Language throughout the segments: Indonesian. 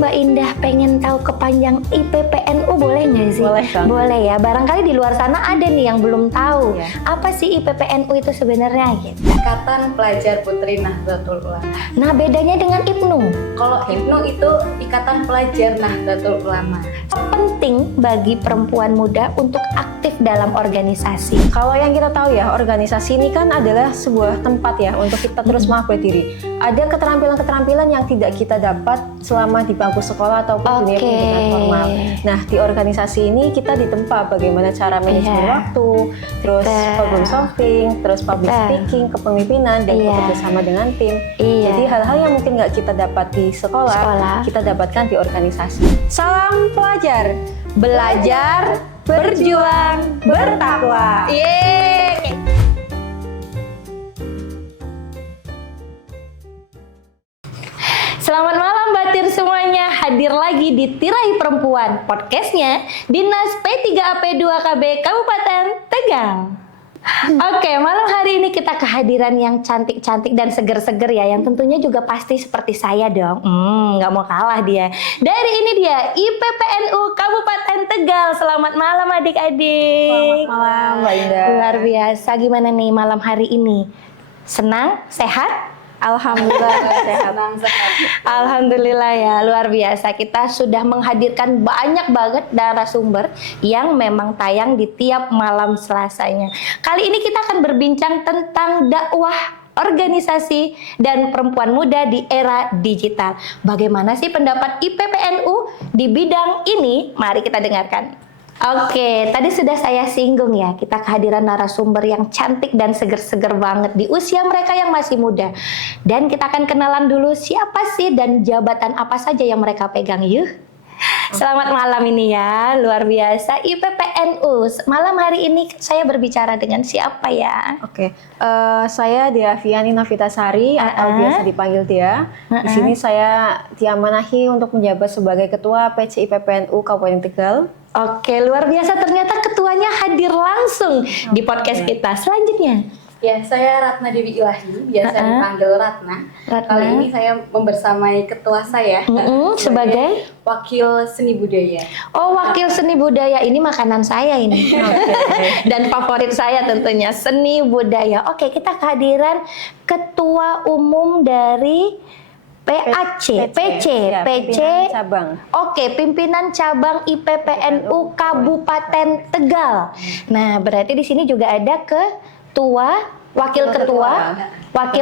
Mbak Indah pengen tahu kepanjang IPPNU boleh nggak sih? Boleh dong. Boleh ya, barangkali di luar sana ada nih yang belum tahu. Iya. Apa sih IPPNU itu sebenarnya gitu? Ikatan Pelajar Putri Nahdlatul Ulama. Nah, bedanya dengan IPNU. Kalau IPNU itu Ikatan Pelajar Nahdlatul Ulama. Penting bagi perempuan muda untuk aktif dalam organisasi. Kalau yang kita tahu ya, organisasi ini kan adalah sebuah tempat ya untuk kita terus mengupgrade diri. Ada keterampilan-keterampilan yang tidak kita dapat selama di bangku sekolah ataupun dunia pendidikan formal. Nah, di organisasi ini kita ditempa bagaimana cara manajemen waktu, terus problem solving, terus public speaking, kepemimpinan, dan bekerja sama dengan tim. Jadi hal-hal yang mungkin nggak kita dapat di sekolah, kita dapatkan di organisasi. Salam pelajar, belajar, berjuang, bertakwa. Yeay! Selamat malam Batir semuanya, hadir lagi di Tirai Perempuan, podcastnya Dinas P3AP2KB Kabupaten Tegal. Oke, malam hari ini kita kehadiran yang cantik-cantik dan seger-seger ya, yang tentunya juga pasti seperti saya dong. Nggak mau kalah dia. Dari ini dia, IPPNU Kabupaten Tegal. Selamat malam adik-adik. Selamat malam Mbak Indah. Luar biasa, gimana nih malam hari ini? Senang? Sehat? Alhamdulillah sehat. Alhamdulillah ya, luar biasa. Kita sudah menghadirkan banyak banget narasumber yang memang tayang di tiap malam Selasanya. Kali ini kita akan berbincang tentang dakwah organisasi dan perempuan muda di era digital. Bagaimana sih pendapat IPPNU di bidang ini? Mari kita dengarkan. Oke, tadi sudah saya singgung ya, kita kehadiran narasumber yang cantik dan seger-seger banget di usia mereka yang masih muda. Dan kita akan kenalan dulu siapa sih dan jabatan apa saja yang mereka pegang, yuk. Selamat malam ini ya, luar biasa IPPNU. Malam hari ini saya berbicara dengan siapa ya? Oke, saya Diaviani Novitasari atau biasa dipanggil Dia. Di sini saya diamanahi untuk menjabat sebagai Ketua PC IPPNU Kabupaten Tegal. Oke, luar biasa, ternyata ketuanya hadir langsung di podcast kita. Selanjutnya. Ya, saya Ratna Dewi Ilahi, biasa dipanggil Ratna. Kali ini saya membersamai ketua saya sebagai wakil seni budaya. Oh, wakil seni budaya, ini makanan saya ini. Dan favorit saya tentunya seni budaya. Oke, kita kehadiran ketua umum dari PC, cabang. Oke, pimpinan cabang IPPNU Kabupaten Tegal. Nah, berarti di sini juga ada wakil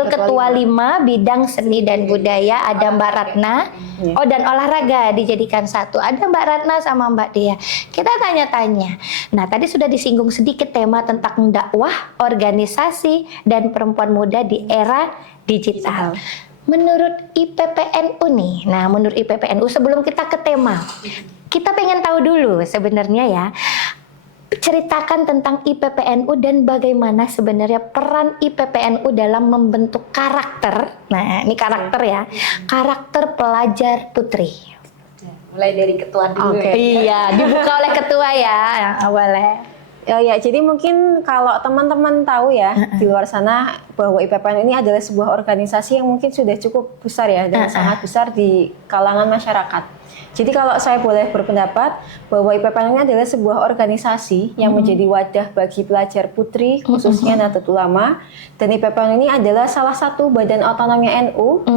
ketua 5 bidang seni dan budaya, ada Mbak Ratna. Oh, dan olahraga dijadikan satu. Ada Mbak Ratna sama Mbak Dea. Kita tanya-tanya. Nah, tadi sudah disinggung sedikit tema tentang dakwah, organisasi, dan perempuan muda di era digital. Menurut IPPNU nih, menurut IPPNU sebelum kita ke tema, kita pengen tahu dulu sebenarnya ya, ceritakan tentang IPPNU dan bagaimana sebenarnya peran IPPNU dalam membentuk karakter. Nah, ini karakter ya, karakter pelajar putri. Mulai dari ketua dulu. Iya, dibuka oleh ketua ya, boleh. Ya, jadi mungkin kalau teman-teman tahu ya di luar sana bahwa IPPNU ini adalah sebuah organisasi yang mungkin sudah cukup besar ya dan sangat besar di kalangan masyarakat. Jadi kalau saya boleh berpendapat bahwa IPPNU ini adalah sebuah organisasi yang menjadi wadah bagi pelajar putri khususnya Nahdlatul Ulama, dan IPPNU ini adalah salah satu badan otonomi NU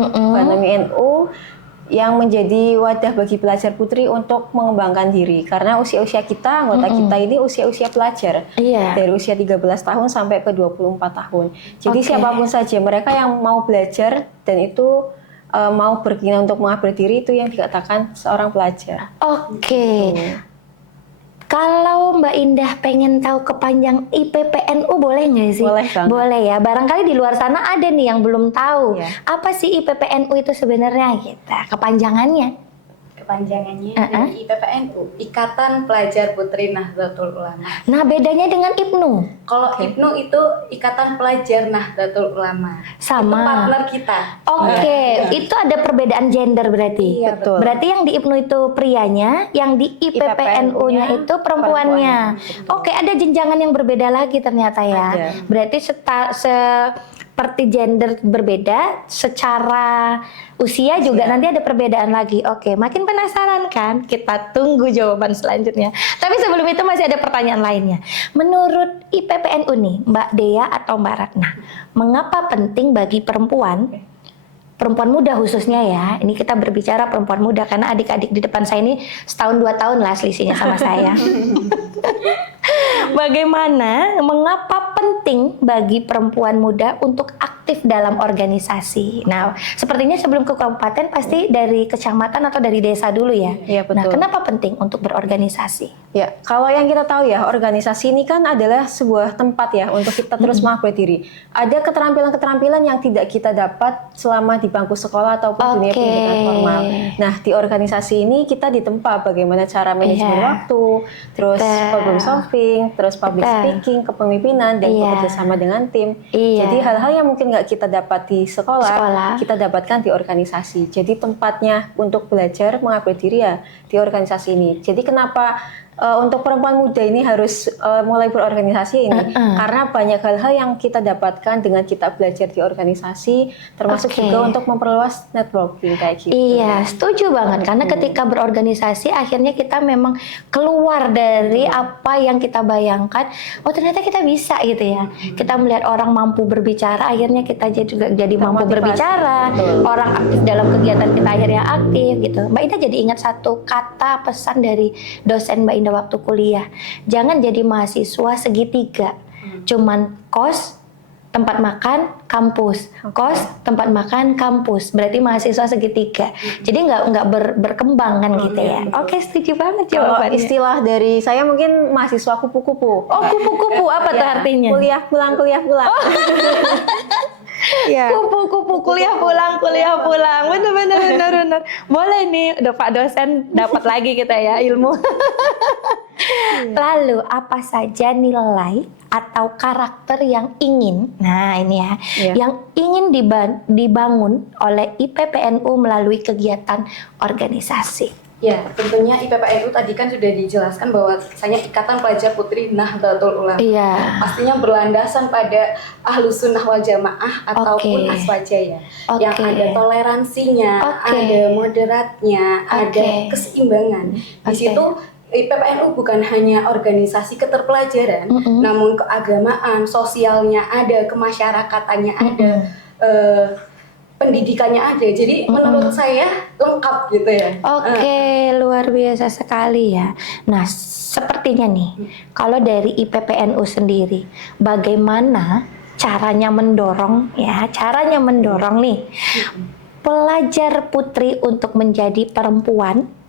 yang menjadi wadah bagi pelajar putri untuk mengembangkan diri. Karena usia-usia kita, anggota kita ini usia-usia pelajar. Dari usia 13 tahun sampai ke 24 tahun. Jadi siapapun saja mereka yang mau belajar dan itu mau berkeinginan untuk mengupgrade diri, itu yang dikatakan seorang pelajar. Kalau Mbak Indah pengen tahu kepanjang IPPNU boleh nggak sih? Boleh dong. Boleh ya, barangkali di luar sana ada nih yang belum tahu. Apa sih IPPNU itu sebenarnya gitu, kepanjangannya? Kepanjangannya dari IPPNU, Ikatan Pelajar Putri Nahdlatul Ulama. Nah, bedanya dengan IPNU? Kalau IPNU itu Ikatan Pelajar Nahdlatul Ulama. Sama. Itu partner kita. Itu ada perbedaan gender berarti? Iya, betul. Berarti yang di IPNU itu prianya, yang di IPPNU-nya itu perempuannya. Ada jenjangan yang berbeda lagi ternyata ya. Berarti seperti gender berbeda, secara usia juga nanti ada perbedaan lagi. Oke, makin penasaran kan? Kita tunggu jawaban selanjutnya. Tapi sebelum itu masih ada pertanyaan lainnya. Menurut IPPNU nih, Mbak Dea atau Mbak Ratna, mengapa penting bagi perempuan muda khususnya ya, ini kita berbicara perempuan muda karena adik-adik di depan saya ini setahun 2 tahun lah selisihnya sama saya. Mengapa penting bagi perempuan muda untuk aktif dalam organisasi? Nah, sepertinya sebelum ke kabupaten pasti dari kecamatan atau dari desa dulu ya. Iya, betul. Nah, kenapa penting untuk berorganisasi? Ya, kalau yang kita tahu ya, organisasi ini kan adalah sebuah tempat ya untuk kita terus mengupgrade diri. Ada keterampilan-keterampilan yang tidak kita dapat selama di bangku sekolah ataupun dunia pendidikan formal. Nah, di organisasi ini kita ditempa bagaimana cara manajemen waktu, terus problem solving, terus public speaking, kepemimpinan, dan bekerja sama dengan tim. Jadi hal-hal yang mungkin nggak kita dapat di sekolah, kita dapatkan di organisasi. Jadi tempatnya untuk belajar mengupgrade diri ya di organisasi ini. Jadi kenapa untuk perempuan muda ini harus mulai berorganisasi ini? Karena banyak hal-hal yang kita dapatkan dengan kita belajar di organisasi, termasuk juga untuk memperluas networking kayak gitu. Iya, setuju banget. Karena ketika berorganisasi, akhirnya kita memang keluar dari apa yang kita bayangkan. Oh, ternyata kita bisa gitu ya. Kita melihat orang mampu berbicara, akhirnya kita juga jadi mampu berbicara. Orang aktif dalam kegiatan kita akhirnya aktif gitu. Mbak Indah jadi ingat satu kata pesan dari dosen Mbak Indah waktu kuliah. Jangan jadi mahasiswa segitiga. Cuman kos, tempat makan, kampus. Kos, tempat makan, kampus. Berarti mahasiswa segitiga. Jadi nggak berkembang kan gitu ya. Oke, setuju banget jawabannya. Istilah dari saya mungkin mahasiswa kupu-kupu. Oh, kupu-kupu apa tuh artinya? Kuliah pulang. Ya. Kupu-kupu kuliah pulang. Bener. Boleh nih, udah Pak dosen dapat lagi kita ya ilmu. Lalu apa saja nilai atau karakter yang ingin, yang ingin dibangun oleh IPPNU melalui kegiatan organisasi? Ya, tentunya IPPNU tadi kan sudah dijelaskan bahwa saya Ikatan Pelajar Putri Nahdlatul Ulama. Iya. Pastinya berlandasan pada Ahlus Sunnah wal Jamaah ataupun Aswajaya. Yang ada toleransinya, ada moderatnya, ada keseimbangan. Di situ IPPNU bukan hanya organisasi keterpelajaran, namun keagamaan, sosialnya ada, kemasyarakatannya ada, pendidikannya ada. Jadi menurut saya lengkap gitu ya. Luar biasa sekali ya. Nah, sepertinya nih, kalau dari IPPNU sendiri, bagaimana caranya mendorong nih pelajar putri untuk menjadi perempuan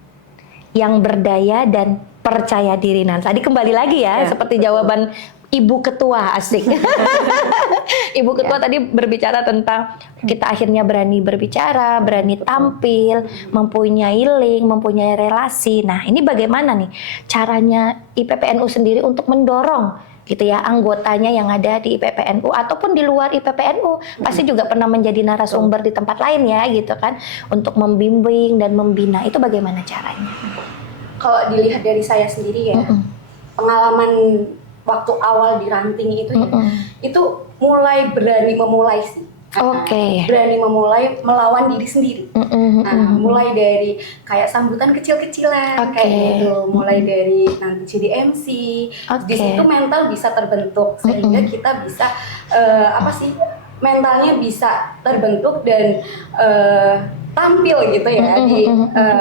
yang berdaya dan percaya diri. Nah, tadi kembali lagi ya, seperti jawaban Ibu Ketua, asik. Ibu Ketua tadi berbicara tentang kita akhirnya berani berbicara, berani tampil, mempunyai link, mempunyai relasi. Nah, ini bagaimana nih caranya IPPNU sendiri untuk mendorong gitu ya anggotanya yang ada di IPPNU ataupun di luar IPPNU pasti juga pernah menjadi narasumber di tempat lain ya gitu kan, untuk membimbing dan membina. Itu bagaimana caranya? Kalau dilihat dari saya sendiri ya, pengalaman waktu awal di ranting itu mulai berani memulai sih. Berani memulai melawan diri sendiri. Mulai dari kayak sambutan kecil-kecilan kayak gitu, mulai dari nanti jadi MC. Di situ mental bisa terbentuk sehingga kita bisa mentalnya bisa terbentuk dan tampil gitu ya di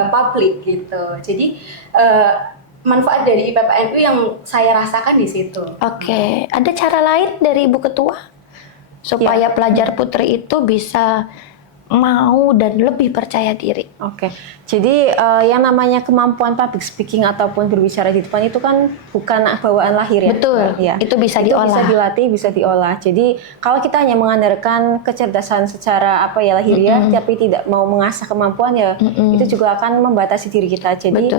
publik gitu. Jadi manfaat dari IPPNU yang saya rasakan di situ. Ada cara lain dari Ibu Ketua supaya pelajar putri itu bisa mau dan lebih percaya diri? Jadi yang namanya kemampuan public speaking ataupun berbicara di depan itu kan bukan bawaan lahir ya. Betul. Itu bisa diolah. Bisa dilatih, bisa diolah. Jadi kalau kita hanya mengandalkan kecerdasan secara lahiriah, tapi tidak mau mengasah kemampuan ya, itu juga akan membatasi diri kita. Jadi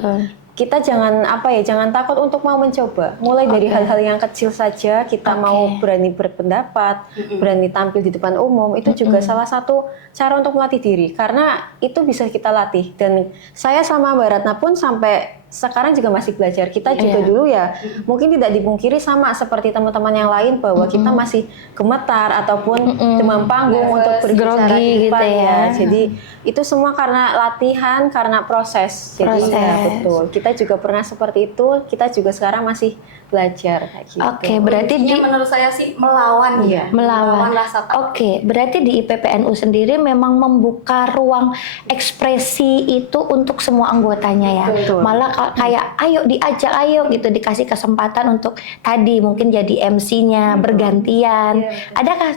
kita jangan takut untuk mau mencoba. Mulai dari hal-hal yang kecil saja, kita mau berani berpendapat, berani tampil di depan umum, itu juga salah satu cara untuk melatih diri. Karena itu bisa kita latih. Dan saya sama Mbak Ratna pun sampai sekarang juga masih belajar. Kita juga dulu ya mungkin tidak dipungkiri sama seperti teman-teman yang lain bahwa kita masih gemetar ataupun demam panggung untuk berbicara grogi di depan, gitu ya. Jadi itu semua karena latihan, karena proses. Jadi ya betul. Kita juga pernah seperti itu. Kita juga sekarang masih belajar kayak gitu. Oke, berarti menurut saya sih melawan melawan rasa takut. Oke, berarti di IPPNU sendiri memang membuka ruang ekspresi itu untuk semua anggotanya ya. Betul. Malah kayak ayo diajak, ayo gitu, dikasih kesempatan untuk tadi mungkin jadi MC-nya bergantian. Adakah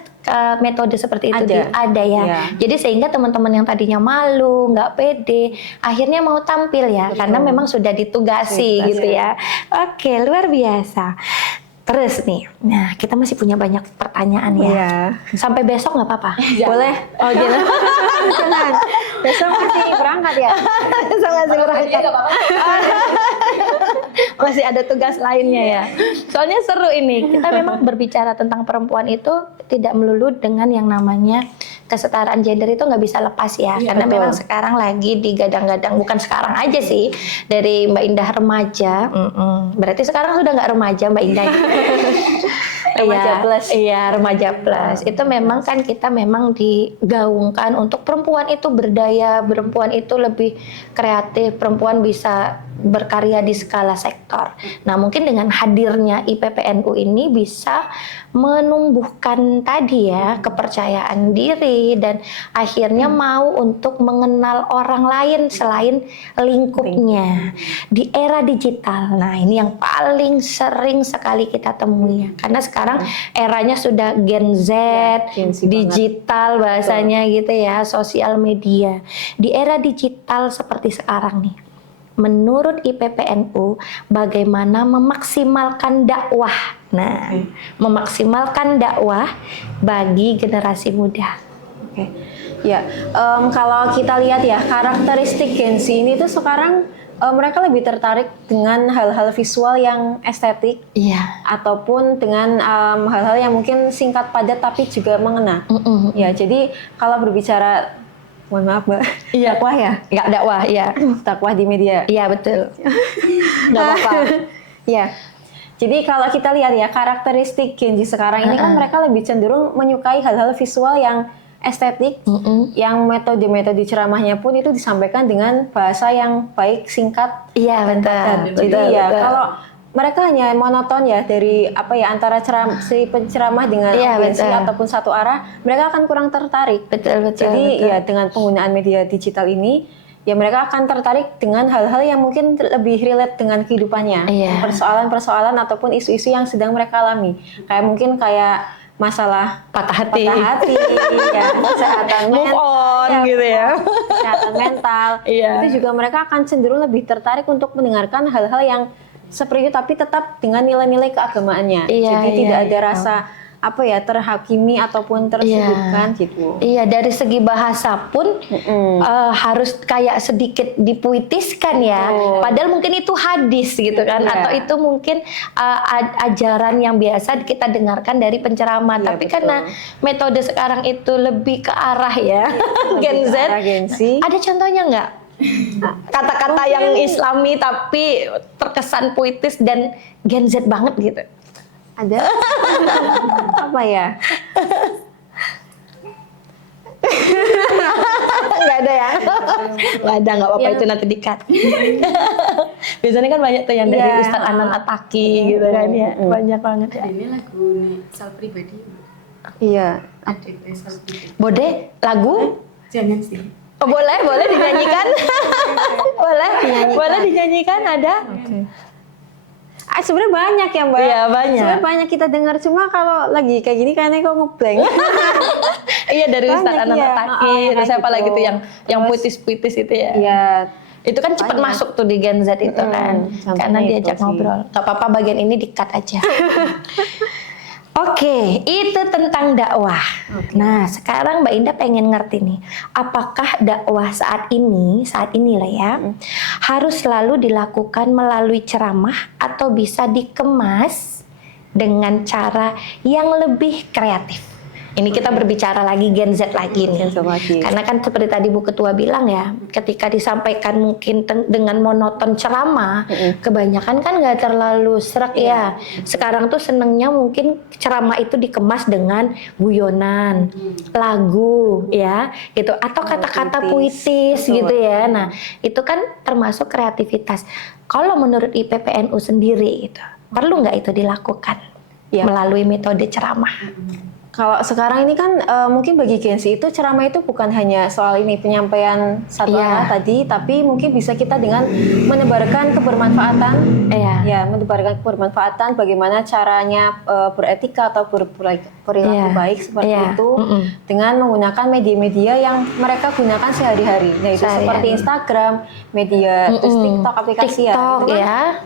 metode seperti itu? Ada ya. Jadi sehingga teman-teman yang tadinya malu, nggak pede, akhirnya mau tampil ya, karena memang sudah ditugasi gitu ya. Oke, luar biasa. Terus nih, nah kita masih punya banyak pertanyaan ya. Sampai besok nggak apa-apa? Boleh? Oh gitu. Jangan. Besok masih berangkat ya? Besok masih berangkat. Masih ada tugas lainnya ya. Soalnya seru ini. Kita memang berbicara tentang perempuan itu tidak melulu dengan yang namanya kesetaraan gender, itu nggak bisa lepas ya. Karena memang sekarang lagi digadang-gadang, bukan sekarang aja sih, dari Mbak Indah remaja. Berarti sekarang sudah nggak remaja Mbak Indah. Remaja plus. Iya, remaja plus. Itu memang kan kita memang digaungkan untuk perempuan itu berdaya, perempuan itu lebih kreatif, perempuan bisa berkarya di skala sektor. Nah, mungkin dengan hadirnya IPPNU ini bisa menumbuhkan tadi ya kepercayaan diri dan akhirnya mau untuk mengenal orang lain selain lingkupnya di era digital. Nah, ini yang paling sering sekali kita temui ya. Karena sekarang eranya sudah Gen Z, digital bahasanya gitu ya, sosial media. Di era digital seperti sekarang nih, menurut IPPNU bagaimana memaksimalkan dakwah? Nah, memaksimalkan dakwah bagi generasi muda. Oke. Ya, kalau kita lihat ya karakteristik Gen Z ini tuh sekarang mereka lebih tertarik dengan hal-hal visual yang estetik, ataupun dengan hal-hal yang mungkin singkat padat tapi juga mengena. Ya, jadi kalau berbicara, mohon maaf Mbak, dakwah ya? Nggak dakwah, ya. Dakwah di media. Iya betul. Nggak apa-apa. Ya. Jadi kalau kita lihat ya karakteristik Gen Z sekarang ini kan mereka lebih cenderung menyukai hal-hal visual yang estetik, yang metode-metode ceramahnya pun itu disampaikan dengan bahasa yang baik, singkat. Iya betul. Jadi ya kalau mereka hanya monoton ya dari antara si penceramah dengan audiensi ataupun satu arah, mereka akan kurang tertarik. Jadi ya dengan penggunaan media digital ini, ya mereka akan tertarik dengan hal-hal yang mungkin lebih relate dengan kehidupannya, persoalan-persoalan ataupun isu-isu yang sedang mereka alami. Kayak masalah patah hati ya, kesehatan mental, gitu ya, kesehatan mental. Itu juga mereka akan cenderung lebih tertarik untuk mendengarkan hal-hal yang seperti itu, tapi tetap dengan nilai-nilai keagamaannya. Jadi tidak ada rasa terhakimi ataupun tersudutkan gitu. Iya, dari segi bahasa pun harus kayak sedikit dipuitiskan ya. Padahal mungkin itu hadis gitu kan, atau itu mungkin ajaran yang biasa kita dengarkan dari penceramah. Tapi karena metode sekarang itu lebih ke arah ya Gen Z. Ada contohnya nggak? Kata-kata yang Islami tapi terkesan puitis dan Gen Z banget gitu. Ada apa ya? Nggak ada ya? Nggak ada, nggak apa-apa, itu nanti di-cut. Biasanya kan banyak tuh yang dari Ustadz Anan Ataki gitu kan ya, banyak banget ya. Ini lagu Sal pribadi. Iya. Ada Sal pribadi. Boleh lagu? Jangan sih. Oh, boleh dinyanyikan. boleh dinyanyikan, ada. Sebenarnya banyak ya Mbak. Iya banyak. Sebenarnya banyak kita dengar, cuma kalau lagi kayak gini kayaknya kok ngeblank. Iya, dari Ustadz Anan Ataki, terus siapa lagi tuh yang puitis-puitis itu ya. Iya. Itu kan cepat masuk tuh di Gen Z itu kan, karena diajak ngobrol. Gak apa-apa, bagian ini di-cut aja. Oke, itu tentang dakwah. Nah, sekarang Mbak Indah pengen ngerti nih, apakah dakwah saat ini lah ya, harus selalu dilakukan melalui ceramah atau bisa dikemas dengan cara yang lebih kreatif? Ini kita berbicara lagi Gen Z lagi nih. Gen Z lagi. Karena kan seperti tadi Bu Ketua bilang ya, ketika disampaikan mungkin dengan monoton ceramah, kebanyakan kan nggak terlalu serak ya. Sekarang tuh senengnya mungkin ceramah itu dikemas dengan guyonan, lagu ya, gitu, atau kata-kata puitis gitu ya. Nah, itu kan termasuk kreativitas. Kalau menurut IPPNU sendiri itu perlu nggak itu dilakukan melalui metode ceramah? Kalau sekarang ini kan mungkin bagi Gen Z itu ceramah itu bukan hanya soal ini penyampaian satu hal tadi, tapi mungkin bisa kita dengan menebarkan kebermanfaatan, menebarkan kebermanfaatan bagaimana caranya beretika atau berperilaku baik seperti itu dengan menggunakan media-media yang mereka gunakan sehari-hari, yaitu seperti Instagram, media terus TikTok, aplikasi TikTok,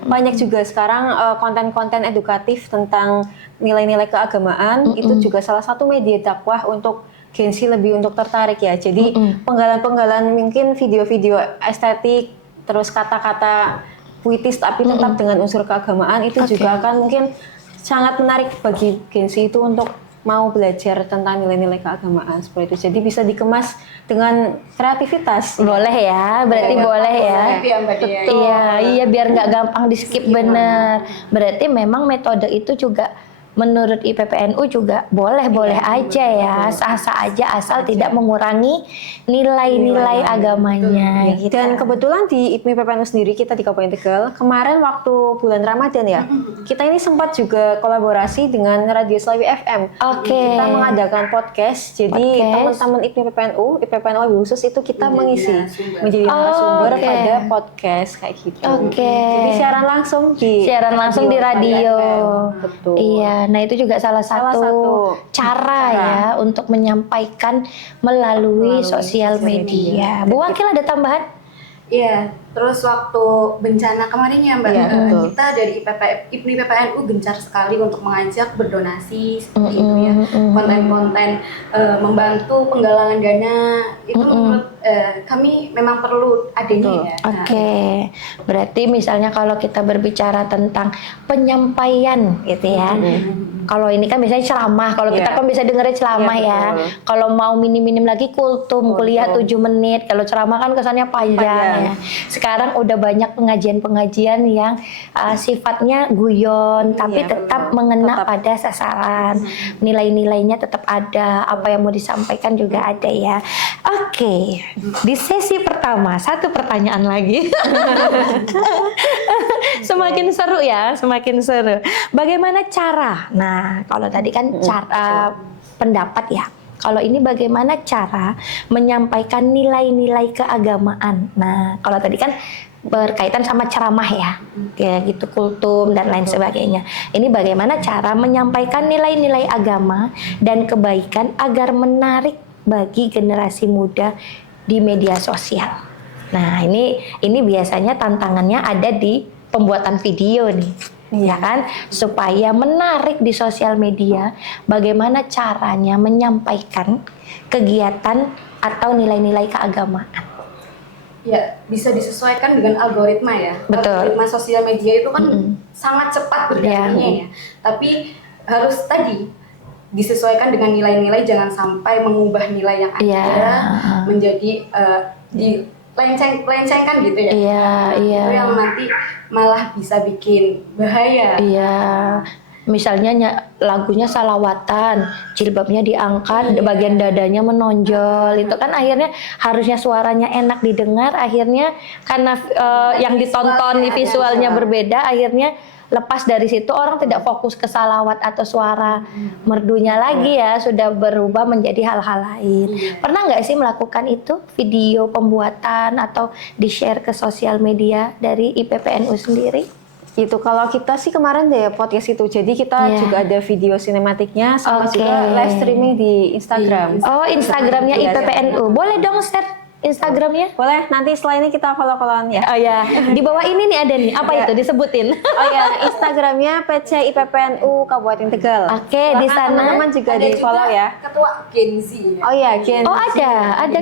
banyak juga sekarang konten-konten edukatif tentang nilai-nilai keagamaan itu juga salah satu media dakwah untuk Gen Z lebih untuk tertarik ya. Jadi penggalan-penggalan mungkin video-video estetik terus kata-kata puitis tapi tetap dengan unsur keagamaan itu juga akan mungkin sangat menarik bagi Gen Z itu untuk mau belajar tentang nilai-nilai keagamaan seperti itu. Jadi bisa dikemas dengan kreativitas. Boleh ya, berarti boleh ya. Betul. Iya, biar nggak gampang di skip bener. Berarti memang metode itu juga menurut IPPNU juga boleh-boleh aja ya, sah-sah aja asal tidak mengurangi nilai-nilai agamanya. Gitu. Dan kebetulan di IPPNU sendiri kita di Kabupaten Tegal kemarin waktu bulan Ramadan ya, kita ini sempat juga kolaborasi dengan Radio Slawi FM. Kita mengadakan podcast. Jadi teman-teman IPPNU lebih khusus itu kita mengisi menjadi narasumber pada podcast kayak gitu. Jadi siaran langsung di radio. Betul. Iya. Nah itu juga salah satu cara ya untuk menyampaikan melalui sosial media. Bu Wakil ada tambahan? Iya, terus waktu bencana kemarin ya Mbak, kita dari IPPNU gencar sekali untuk mengajak berdonasi seperti itu ya, konten-konten membantu penggalangan dana itu menurut kami memang perlu adanya ya. Berarti misalnya kalau kita berbicara tentang penyampaian gitu ya, kalau ini kan biasanya ceramah, kalau kita kan bisa dengerin ceramah ya. Kalau mau minim-minim lagi kultum, kuliah 7 menit. Kalau ceramah kan kesannya panjang ya. Sekarang udah banyak pengajian-pengajian yang sifatnya guyon, tapi tetap mengena pada sasaran. Nilai-nilainya tetap ada, apa yang mau disampaikan juga ada ya. Oke, di sesi pertama, satu pertanyaan lagi. Semakin seru ya, semakin seru. Bagaimana cara? Nah, kalau tadi kan cara pendapat ya. Kalau ini bagaimana cara menyampaikan nilai-nilai keagamaan. Nah, kalau tadi kan berkaitan sama ceramah ya, kayak gitu, kultum dan lain sebagainya. Ini bagaimana cara menyampaikan nilai-nilai agama dan kebaikan agar menarik bagi generasi muda di media sosial. Nah, ini biasanya tantangannya ada di pembuatan video nih. Ya kan, supaya menarik di sosial media, bagaimana caranya menyampaikan kegiatan atau nilai-nilai keagamaan. Ya, bisa disesuaikan dengan algoritma ya. Betul. Algoritma sosial media itu kan sangat cepat bergantinya ya. Tapi harus tadi disesuaikan dengan nilai-nilai, jangan sampai mengubah nilai yang ada menjadi lenceng-lencengkan gitu ya. Itu yang nanti malah bisa bikin bahaya. Misalnya lagunya salawatan, jilbabnya diangkat, bagian dadanya menonjol, itu kan akhirnya harusnya suaranya enak didengar, akhirnya karena yang ditonton visualnya berbeda, akhirnya lepas dari situ orang tidak fokus ke salawat atau suara merdunya lagi ya, sudah berubah menjadi hal-hal lain. Pernah nggak sih melakukan itu, video pembuatan atau di-share ke sosial media dari IPPNU sendiri? Itu kalau kita sih kemarin deh podcast itu, jadi kita juga ada video sinematiknya sama juga live streaming di Instagram. Oh, Instagramnya IPPNU, boleh dong share Instagramnya? Boleh, nanti setelah ini kita follow-followan ya. Oh ya, di bawah ini nih ada nih. Apa itu? Disebutin. Oh ya, Instagramnya PC IPPNU Kabupaten Tegal. Oke, di Silakan sana teman-teman juga Ada di follow juga ya. Ketua Gen Z. Oh ya, Gen Oh Z. ada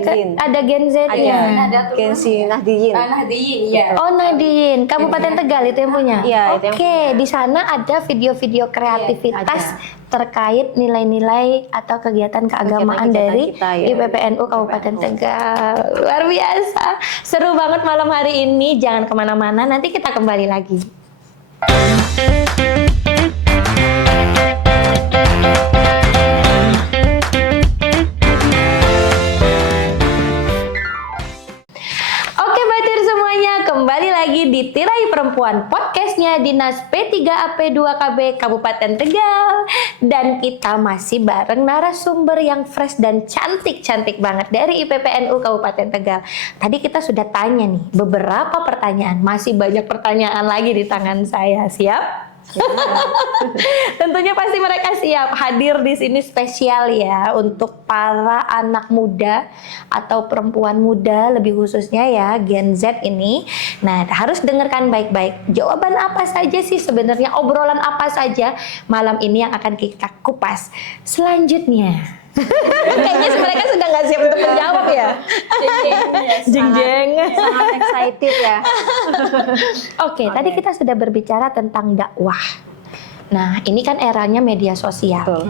Gen Z Ada ya. Ada tuh. Gen Z Nahdiyin. Nahdiyin, ya. Oh Nadine, Kabupaten Tegal itu yang punya. Iya, itu yang Oke, di sana ada video-video kreativitas ada. terkait nilai-nilai atau kegiatan keagamaan Kegiatan-kegiatan dari kita, ya. IPPNU Kabupaten Tegal. Luar biasa, seru banget malam hari ini. Jangan kemana-mana, nanti kita kembali lagi. Oke Batir semuanya, kembali lagi di Tirai Perempuan, podcastnya Dinas P3AP2KB Kabupaten Tegal. Dan kita masih bareng narasumber yang fresh dan cantik-cantik banget dari IPPNU Kabupaten Tegal. Tadi kita sudah tanya nih beberapa pertanyaan, masih banyak pertanyaan lagi di tangan saya. Siap? Tentunya pasti mereka siap hadir di sini spesial ya untuk para anak muda atau perempuan muda, lebih khususnya ya Gen Z ini. Nah, harus dengarkan baik-baik. Jawaban apa saja sih sebenarnya, obrolan apa saja malam ini yang akan kita kupas selanjutnya. Kayaknya mereka sudah nggak siap untuk menjawab ya. Jeng-jeng. Sangat excited ya. Oke, tadi kita sudah berbicara tentang dakwah. Nah, ini kan eranya media sosial. Betul.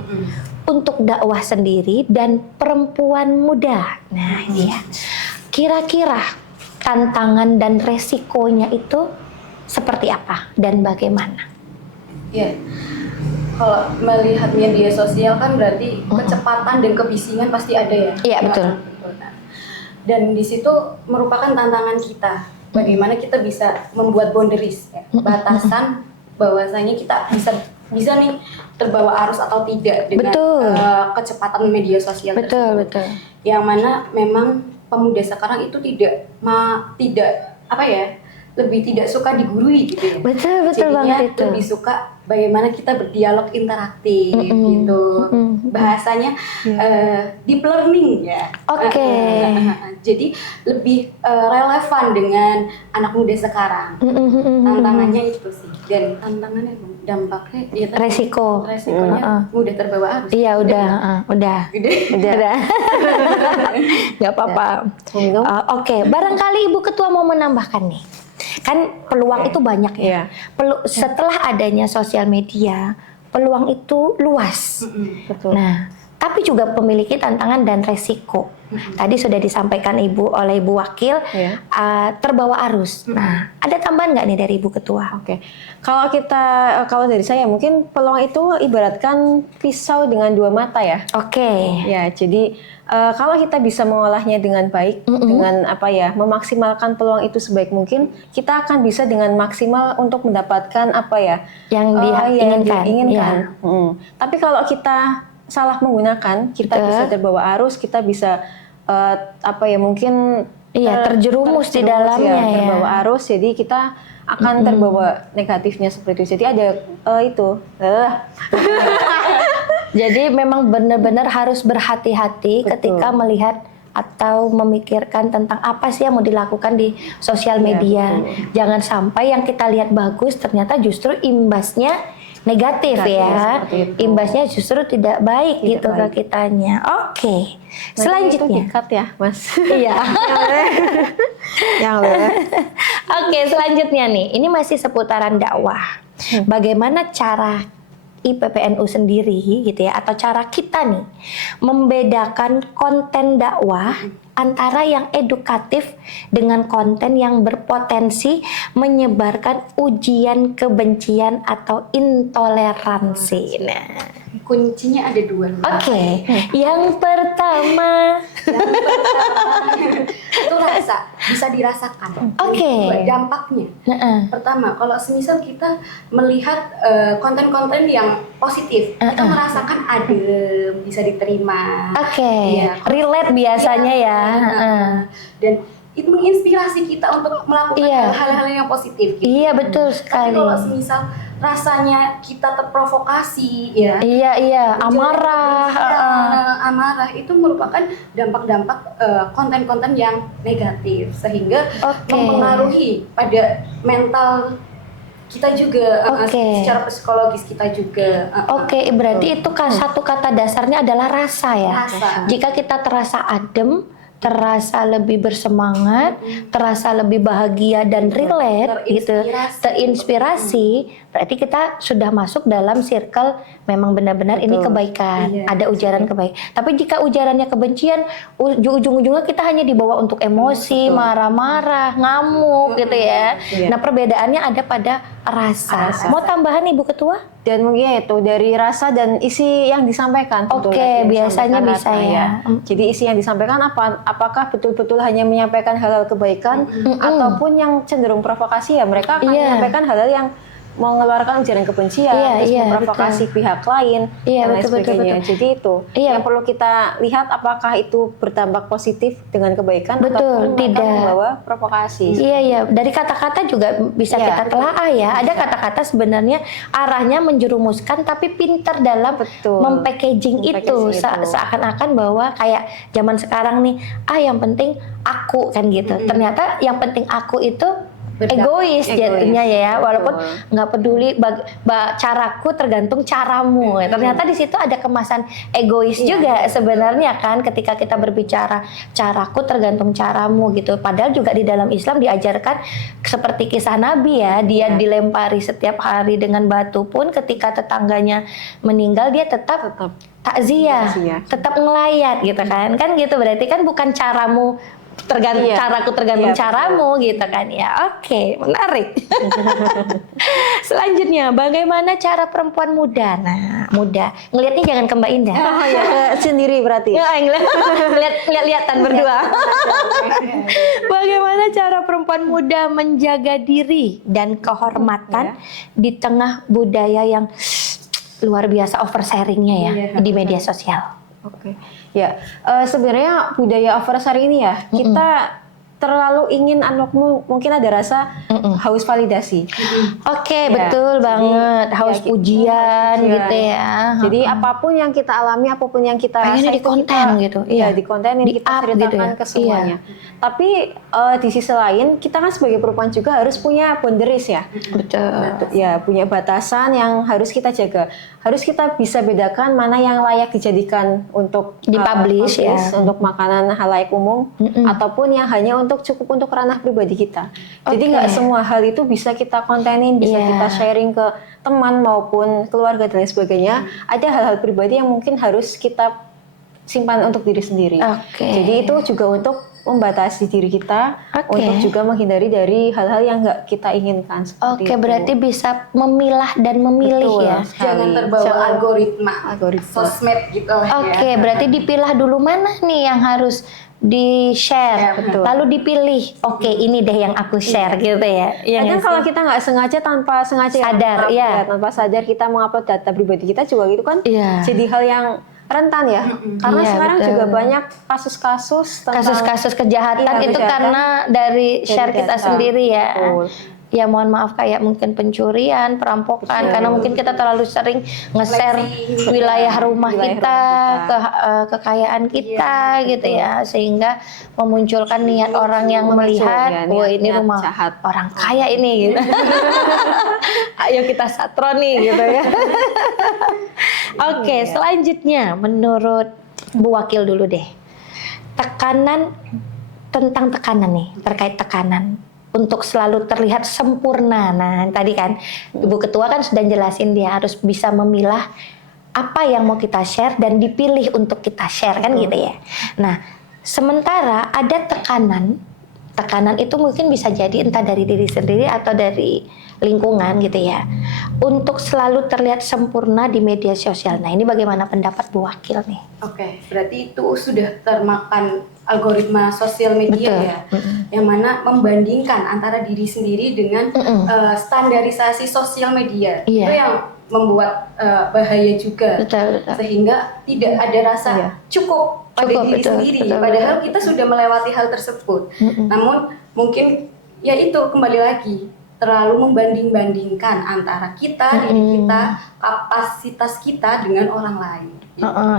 Untuk dakwah sendiri dan perempuan muda. Nah, ini ya. Kira-kira tantangan dan resikonya itu seperti apa dan bagaimana? Ya. Kalau melihat media sosial kan berarti kecepatan dan kebisingan pasti ada ya. Iya, betul. Nah, dan di situ merupakan tantangan kita. Bagaimana kita bisa membuat boundaries, ya, batasan bahwasanya kita bisa nih terbawa arus atau tidak dengan kecepatan media sosial. Betul, tersebut. betul. Yang mana memang pemuda sekarang itu tidak lebih tidak suka digurui gitu ya. Betul Jadinya banget itu. lebih suka bagaimana kita berdialog interaktif gitu. Bahasanya deep learning ya. Oke. Jadi lebih relevan dengan anak muda sekarang. Tantangannya itu sih. Dan tantangannya dampaknya ya resikonya mudah terbawa arus. Iya, udah. Gak apa-apa. Oke, barangkali Ibu Ketua mau menambahkan nih. Kan peluang itu banyak ya. Setelah adanya sosial media, peluang itu luas. Betul. Nah, tapi juga memiliki tantangan dan resiko. Tadi sudah disampaikan oleh Ibu Wakil, terbawa arus. Nah, ada tambahan nggak nih dari Ibu Ketua? Oke. Kalau dari saya mungkin peluang itu ibaratkan pisau dengan dua mata ya. Oke. Ya, jadi kalau kita bisa mengolahnya dengan baik, dengan memaksimalkan peluang itu sebaik mungkin, kita akan bisa dengan maksimal untuk mendapatkan yang diinginkan. Tapi kalau kita salah menggunakan, kita bisa terbawa arus, kita bisa terjerumus di dalamnya ya. Terbawa arus, jadi kita akan terbawa negatifnya seperti itu. Jadi ada Jadi memang benar-benar harus berhati-hati ketika melihat atau memikirkan tentang apa sih yang mau dilakukan di sosial media. Jangan sampai yang kita lihat bagus ternyata justru imbasnya negatif ya. Imbasnya justru tidak baik ke kitanya. Oke. Selanjutnya. Dekat ya, Mas. Iya. Yang Oke, selanjutnya nih. Ini masih seputaran dakwah. Bagaimana cara IPPNU sendiri gitu ya, atau cara kita nih membedakan konten dakwah antara yang edukatif dengan konten yang berpotensi menyebarkan ujian kebencian atau intoleransi. Nah, kuncinya ada dua. Oke. Yang pertama itu bisa dirasakan. Oke. Dampaknya. Pertama, kalau semisal kita melihat konten-konten yang positif, kita merasakan adem, bisa diterima. Oke. Ya, Relate biasanya ya. Dan itu menginspirasi kita untuk melakukan hal-hal yang positif. Gitu. Iya, betul Tapi sekali. kalau semisal rasanya kita terprovokasi ya. Iya, amarah. Amarah itu merupakan dampak-dampak konten-konten yang negatif sehingga mempengaruhi pada mental kita juga, secara psikologis kita juga. Berarti itu kan satu kata dasarnya adalah rasa ya. Jika kita terasa adem, terasa lebih bersemangat, terasa lebih bahagia dan relate gitu, terinspirasi, berarti kita sudah masuk dalam circle memang benar-benar ini kebaikan, ada ujaran kebaikan. Tapi jika ujarannya kebencian, ujung-ujungnya kita hanya dibawa untuk emosi, marah-marah, ngamuk gitu ya. Nah, perbedaannya ada pada rasa. Mau tambahan Ibu Ketua? Dan mungkin itu dari rasa dan isi yang disampaikan. Biasanya bisa ya. Jadi isi yang disampaikan apakah betul-betul hanya menyampaikan hal-hal kebaikan ataupun yang cenderung provokasi ya, mereka akan menyampaikan hal-hal yang mengeluarkan ujaran kebencian, terus memprovokasi pihak lain dan lain sebagainya. Jadi itu yang perlu kita lihat, apakah itu berdampak positif dengan kebaikan ataupun tidak membawa provokasi. Iya, dari kata-kata juga bisa kita telaah ya. Ada kata-kata sebenarnya arahnya menjerumuskan tapi pintar dalam mempackaging itu. Seakan-akan bahwa kayak zaman sekarang nih, yang penting aku kan gitu. Ternyata yang penting aku itu egois jadinya ya, walaupun nggak peduli caraku tergantung caramu. Ternyata di situ ada kemasan egois juga sebenarnya kan, ketika kita berbicara caraku tergantung caramu gitu. Padahal juga di dalam Islam diajarkan seperti kisah Nabi ya, dia dilempari setiap hari dengan batu pun ketika tetangganya meninggal dia tetap takziah, tetap ngelayat gitu kan gitu. Berarti kan bukan caramu tergantung caraku tergantung caramu gitu kan ya. Menarik. Selanjutnya, bagaimana cara perempuan muda? Nah, muda ngelihatnya jangan ke Mbak Indah. Sendiri berarti. Ngeliat-ngeliatan berdua. Bagaimana cara perempuan muda menjaga diri dan kehormatan di tengah budaya yang luar biasa oversharingnya ya di media sosial? Sebenarnya budaya oversharing ini ya, kita terlalu ingin anakmu mungkin ada rasa haus validasi. Betul banget, haus pujian gitu ya. Jadi apapun yang kita alami, apapun yang kita rasa di konten gitu. Di konten yang kita ceritakan ke semuanya. Tapi di sisi lain kita kan sebagai perempuan juga harus punya boundaries ya. Betul. Ya, punya batasan yang harus kita jaga. Harus kita bisa bedakan mana yang layak dijadikan untuk dipublish untuk makanan halayak umum ataupun yang hanya cukup untuk ranah pribadi kita. Jadi nggak semua hal itu bisa kita kontenin, bisa kita sharing ke teman maupun keluarga dan lain sebagainya. Ada hal-hal pribadi yang mungkin harus kita simpan untuk diri sendiri. Jadi itu juga untuk membatasi diri kita, untuk juga menghindari dari hal-hal yang nggak kita inginkan. Berarti bisa memilah dan memilih ya. Jangan terbawa algoritma sosmed gitu. Berarti dipilah dulu mana nih yang harus di-share, lalu dipilih. Ini deh yang aku share gitu ya. Kadang kalau kita nggak sengaja, tanpa sengaja sadar tanpa sadar kita mengupload data pribadi kita juga gitu kan, jadi hal yang rentan ya, karena sekarang juga banyak kasus-kasus kejahatan itu karena dari share kita sendiri ya. Ya mohon maaf kayak mungkin pencurian, perampokan, karena mungkin kita terlalu sering nge-share wilayah rumah kita, kekayaan kita gitu ya, sehingga memunculkan niat orang yang melihat, ini rumah orang kaya ini gitu. Ayo kita satron nih gitu ya. Selanjutnya menurut Bu Wakil dulu deh, tentang tekanan nih, terkait tekanan untuk selalu terlihat sempurna. Nah, tadi kan Ibu Ketua kan sudah jelasin dia harus bisa memilah apa yang mau kita share dan dipilih untuk kita share kan gitu ya. Nah, sementara ada tekanan itu mungkin bisa jadi entah dari diri sendiri atau dari lingkungan gitu ya, untuk selalu terlihat sempurna di media sosial. Nah, ini bagaimana pendapat Bu Wakil nih? Berarti itu sudah termakan algoritma sosial media ya, yang mana membandingkan antara diri sendiri dengan standarisasi sosial media. Itu yang membuat bahaya juga, sehingga tidak ada rasa cukup pada diri sendiri. Padahal kita sudah melewati hal tersebut. Namun mungkin ya itu kembali lagi, terlalu membanding-bandingkan antara kita, diri kita, kapasitas kita dengan orang lain.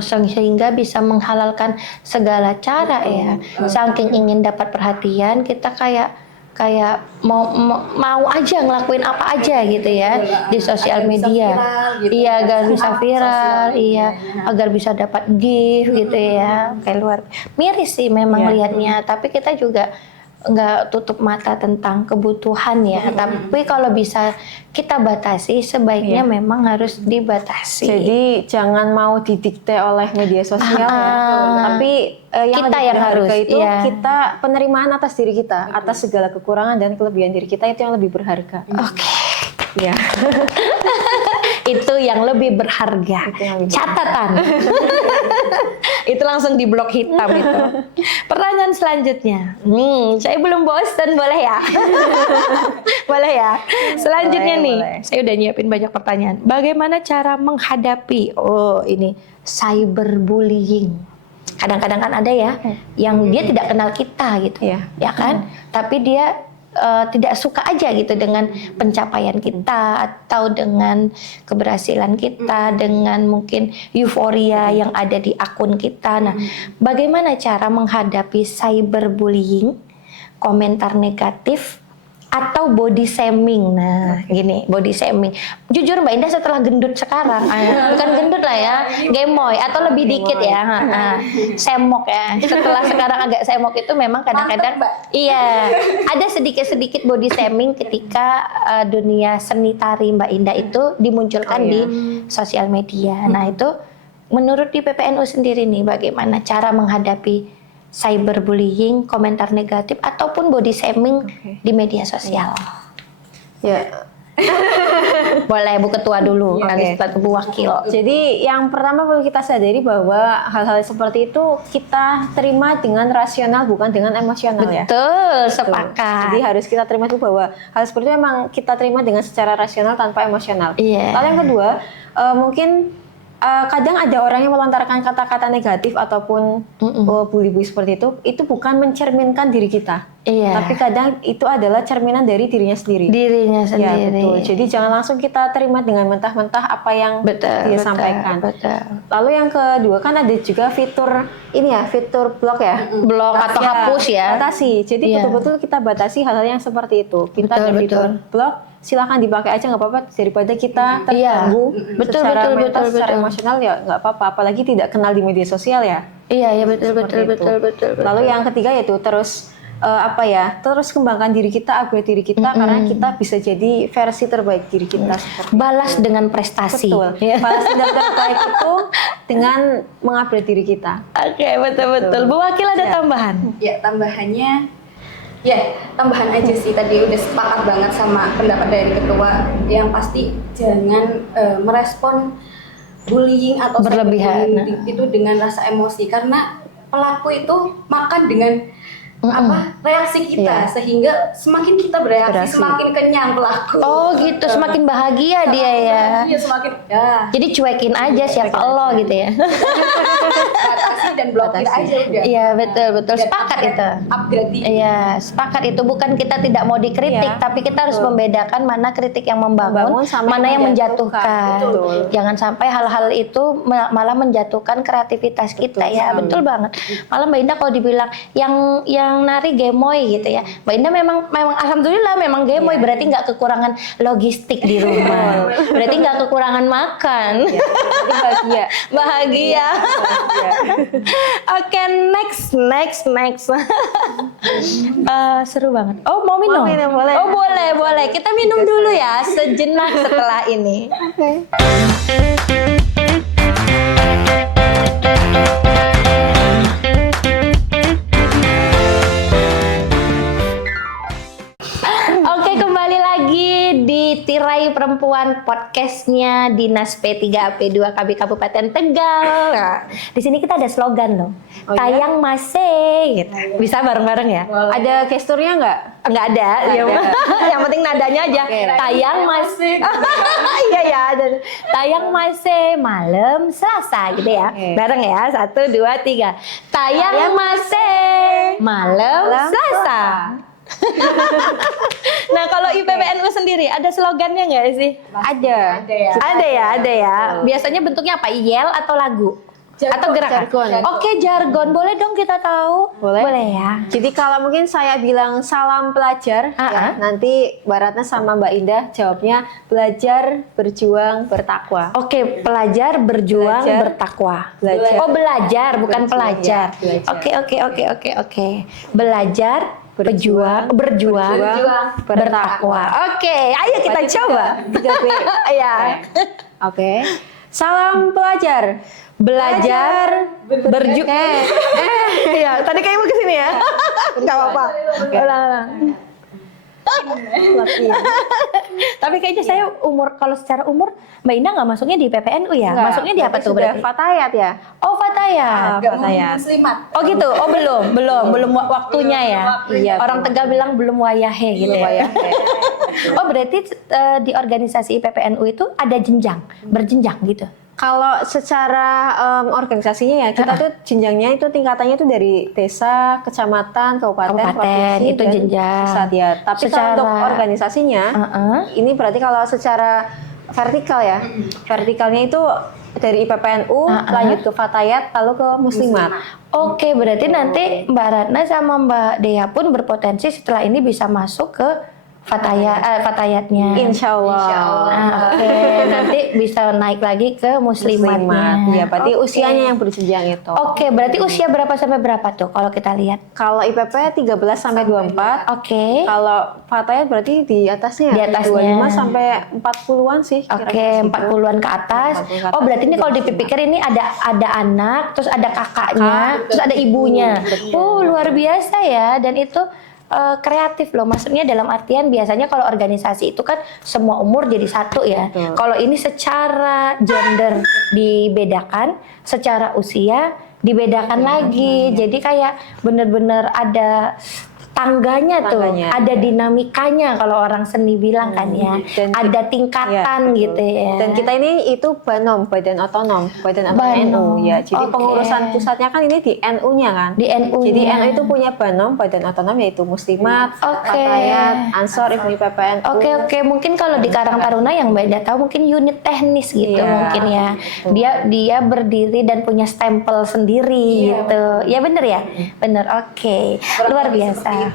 Sehingga bisa menghalalkan segala cara ya. Saking ingin dapat perhatian, kita kayak mau aja ngelakuin apa aja gitu ya di sosial media. Iya, agar bisa viral, iya, agar bisa dapat gift gitu ya. Kayak luar miris sih memang lihatnya, tapi kita juga nggak tutup mata tentang kebutuhan ya. Tapi kalau bisa kita batasi, sebaiknya memang harus dibatasi. Jadi jangan mau didikte oleh media sosial ya. Tapi kita yang harus itu kita penerimaan atas diri kita, atas segala kekurangan dan kelebihan diri kita, itu yang lebih berharga. Oke. Ya. Itu yang lebih berharga. Catatan. Itu langsung di blok hitam itu. Pertanyaan selanjutnya. Saya belum bosan, boleh ya? Boleh ya? Selanjutnya boleh. Saya udah nyiapin banyak pertanyaan. Bagaimana cara menghadapi ini cyberbullying? Kadang-kadang kan ada ya yang dia tidak kenal kita gitu. Ya kan? Tapi dia tidak suka aja gitu dengan pencapaian kita atau dengan keberhasilan kita, dengan mungkin euforia yang ada di akun kita. Nah, bagaimana cara menghadapi cyberbullying, komentar negatif, atau body shaming? Nah, gini, body shaming. Jujur Mbak Indah setelah gendut sekarang, bukan gendut lah ya, gemoy atau lebih dikit ya, semok ya. Setelah sekarang agak semok itu memang kadang-kadang, iya, ada sedikit-sedikit body shaming ketika dunia seni tari Mbak Indah itu dimunculkan di sosial media. Nah itu menurut di PPNU sendiri nih, bagaimana cara menghadapi cyberbullying, komentar negatif ataupun body shaming di media sosial? Ya. Boleh Bu Ketua dulu, nanti setelah Bu Wakil. Jadi yang pertama perlu kita sadari bahwa hal-hal seperti itu kita terima dengan rasional, bukan dengan emosional. Betul, sepakat. Jadi harus kita terima itu bahwa hal seperti itu memang kita terima dengan secara rasional tanpa emosional. Lalu yang kedua, mungkin kadang ada orang yang melontarkan kata-kata negatif ataupun bully-bully seperti itu bukan mencerminkan diri kita. Tapi kadang itu adalah cerminan dari dirinya sendiri. Dirinya sendiri. Ya, betul. Jadi jangan langsung kita terima dengan mentah-mentah apa yang dia sampaikan. Lalu yang kedua kan ada juga fitur ini ya, fitur blok ya. Blok atau hapus ya. Batasi. Jadi betul-betul kita batasi hal-hal yang seperti itu. Kita ada fitur blok, silakan dipakai aja, nggak apa-apa, daripada kita terganggu secara mental, secara emosional ya nggak apa-apa, apalagi tidak kenal di media sosial ya. Iya betul. Lalu yang ketiga yaitu terus terus kembangkan diri kita, upgrade diri kita, karena kita bisa jadi versi terbaik diri kita. Balas dengan prestasi. Betul. Balas dengan terbaik itu dengan mengupgrade diri kita. Oke, betul. Bu Wakil ada tambahan? Ya, tambahan aja sih, tadi udah sepakat banget sama pendapat dari ketua. Yang pasti jangan merespon bullying atau berlebihan itu dengan rasa emosi, karena pelaku itu makan dengan reaksi kita, sehingga semakin kita bereaksi semakin kenyang pelaku. Oh gitu, semakin bahagia dia ya. Iya, semakin Jadi cuekin aja siapa lo gitu ya. Batasi dan blokir aja udah. Iya betul. Sepakat itu. Upgrade. Iya, sepakat itu. Bukan kita tidak mau dikritik, tapi kita harus membedakan mana kritik yang membangun, mana yang menjatuhkan. Jangan sampai hal-hal itu malah menjatuhkan kreativitas kita ya. Betul banget. Malah Mbak Indah kalau dibilang yang nari gemoy gitu ya, Mbak Indah memang alhamdulillah memang gemoy, berarti nggak kekurangan logistik di rumah, berarti nggak kekurangan makan, bahagia. Oke, next. Seru banget. Oh mau minum? Boleh. Oh boleh. Kita minum dulu ya sejenak setelah ini. Oke, kembali lagi di Tirai Perempuan, podcastnya Dinas P3AP2 KB Kabupaten Tegal. Nah, di sini kita ada slogan loh, tayang masih. Gitu. Bisa bareng-bareng ya? Ada gesturnya nggak? Nggak ada. Yang penting nadanya aja. Tayang masih. Iya ya. Tayang masih malam Selasa gitu ya. Bareng ya. 1, 2, 3. Tayang masih malam Selasa. Nah kalau IPPNU sendiri ada slogannya nggak sih? Ada. Ada ya. Biasanya bentuknya apa? Yel atau lagu? Atau gerakan? Jargon. Oke, jargon. Boleh dong kita tahu? Boleh? ya. Jadi kalau mungkin saya bilang salam pelajar, ya, nanti Mbak Ratna sama Mbak Indah jawabnya belajar, berjuang, bertakwa. Oke, pelajar berjuang Belajar. bertakwa. Belajar. Oh, belajar bukan Berjuang, pelajar. ya, belajar. Oke. Belajar, berjuang, bertakwa. Oke, ayo kita Berarti coba. 3B. Ya. Oke. Salam pelajar. Belajar, berjuang. Iya, tadi kayak mau ke sini ya. Enggak apa-apa. Ulang. Tapi kayaknya saya kalau secara umur Mbak Indah nggak masuknya di PPNU ya? Enggak, Masuknya di apa berarti tuh sudah berarti? Fatayat ya? Oh, Fatayat. Nggak Fatayat. muslimat. Oh gitu. Oh belum waktunya ya. Iya, Orang Tegal bilang belum wayahe gitu ya. Oh berarti di organisasi PPNU itu ada jenjang, berjenjang gitu. Kalau secara organisasinya ya kita tuh jenjangnya itu tingkatannya itu dari desa, kecamatan, kabupaten, provinsi, itu dan jenjang. pusat ya. Tapi kalau Secara- untuk organisasinya ini berarti kalau secara vertikal ya, vertikalnya itu dari IPPNU lanjut ke Fatayat lalu ke Muslimat. Oke, berarti nanti Mbak Ratna sama Mbak Dea pun berpotensi setelah ini bisa masuk ke Fatayatnya. Insya Allah. Oke, nanti bisa naik lagi ke muslimatnya. Ya, berarti Oke. usianya yang berjenjang itu. Oke, berarti usia berapa sampai berapa tuh kalau kita lihat? Kalau IPP 13 sampai 24. Oke. Kalau Fatayat berarti di atasnya. Di atasnya. 25 sampai 40-an sih. Oke, kira-kira 40-an ke atas. 40 ke atas Oh, berarti ini itu kalau dipikir ini ada anak, terus ada kakaknya, terus ada ibunya. Oh, luar biasa ya. Dan itu kreatif loh. Maksudnya dalam artian biasanya kalau organisasi itu kan semua umur jadi satu ya. Betul. Kalau ini secara gender dibedakan, secara usia dibedakan lagi. Jadi kayak bener-bener ada tangganya tuh, Tangganya. ada dinamikanya kalau orang seni bilang kan ya. Dan Ada tingkatan betul. gitu ya. Dan kita ini itu BANOM, Badan Otonom BANOM. NU ya. Jadi Oke. pengurusan pusatnya kan ini di NU-nya kan. Di NU-nya. Jadi NU itu punya BANOM, Badan Otonom yaitu Muslimat, Oke. Fatayat, Ansor, Ibnu PPNU. Oke, mungkin kalau di Karang Taruna yang Mbak Ida tahu mungkin unit teknis gitu Iya, mungkin ya. Dia berdiri dan punya stempel sendiri gitu. Ya bener ya? Bener. Oke. Luar biasa.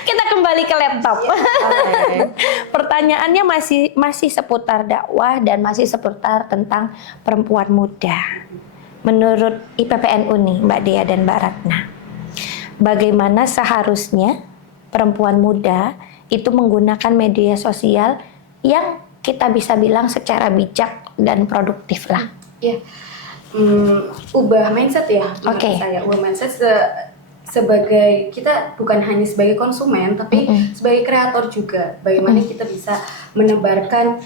Kita kembali ke laptop. Pertanyaannya masih seputar dakwah dan masih seputar tentang perempuan muda. Menurut IPPNU nih, Mbak Dea dan Mbak Ratna, bagaimana seharusnya perempuan muda itu menggunakan media sosial yang kita bisa bilang secara bijak dan produktif lah. Ya, ubah mindset ya. menurut Oke. Saya ubah mindset sebagai kita bukan hanya sebagai konsumen, tapi sebagai kreator juga. Bagaimana kita bisa menebarkan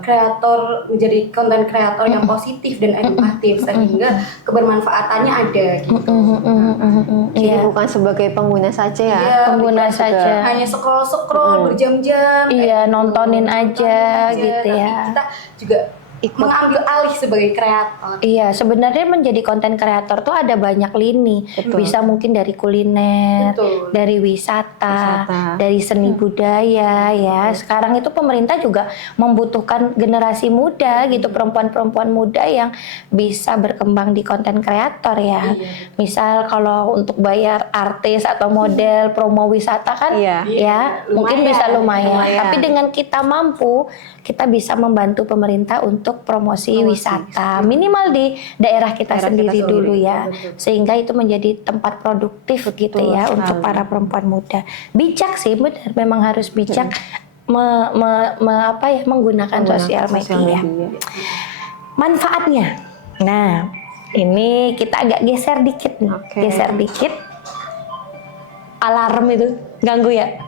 kreator menjadi konten kreator yang positif dan edukatif sehingga kebermanfaatannya ada. Gitu. Jadi Iya. bukan sebagai pengguna saja ya. Iya, Pengguna bukan saja. hanya scroll berjam-jam. Iya, nontonin aja gitu tapi ya. Kita juga mengambil alih sebagai kreator. Iya, sebenarnya menjadi konten kreator tuh ada banyak lini. Bisa mungkin dari kuliner, Betul. dari wisata, dari seni budaya ya. Sekarang itu pemerintah juga membutuhkan generasi muda gitu, perempuan-perempuan muda yang bisa berkembang di konten kreator ya. Misal kalau untuk bayar artis atau model promo wisata kan Iya. ya, mungkin bisa lumayan. Lumayan. Tapi dengan kita mampu, kita bisa membantu pemerintah untuk promosi wisata minimal di daerah kita sendiri dulu ya, sehingga itu menjadi tempat produktif gitu ya untuk para perempuan muda. Bijak sih, benar, memang harus bijak menggunakan sosial media. Manfaatnya, nah ini kita agak geser dikit nih, geser dikit. Alarm itu ganggu ya?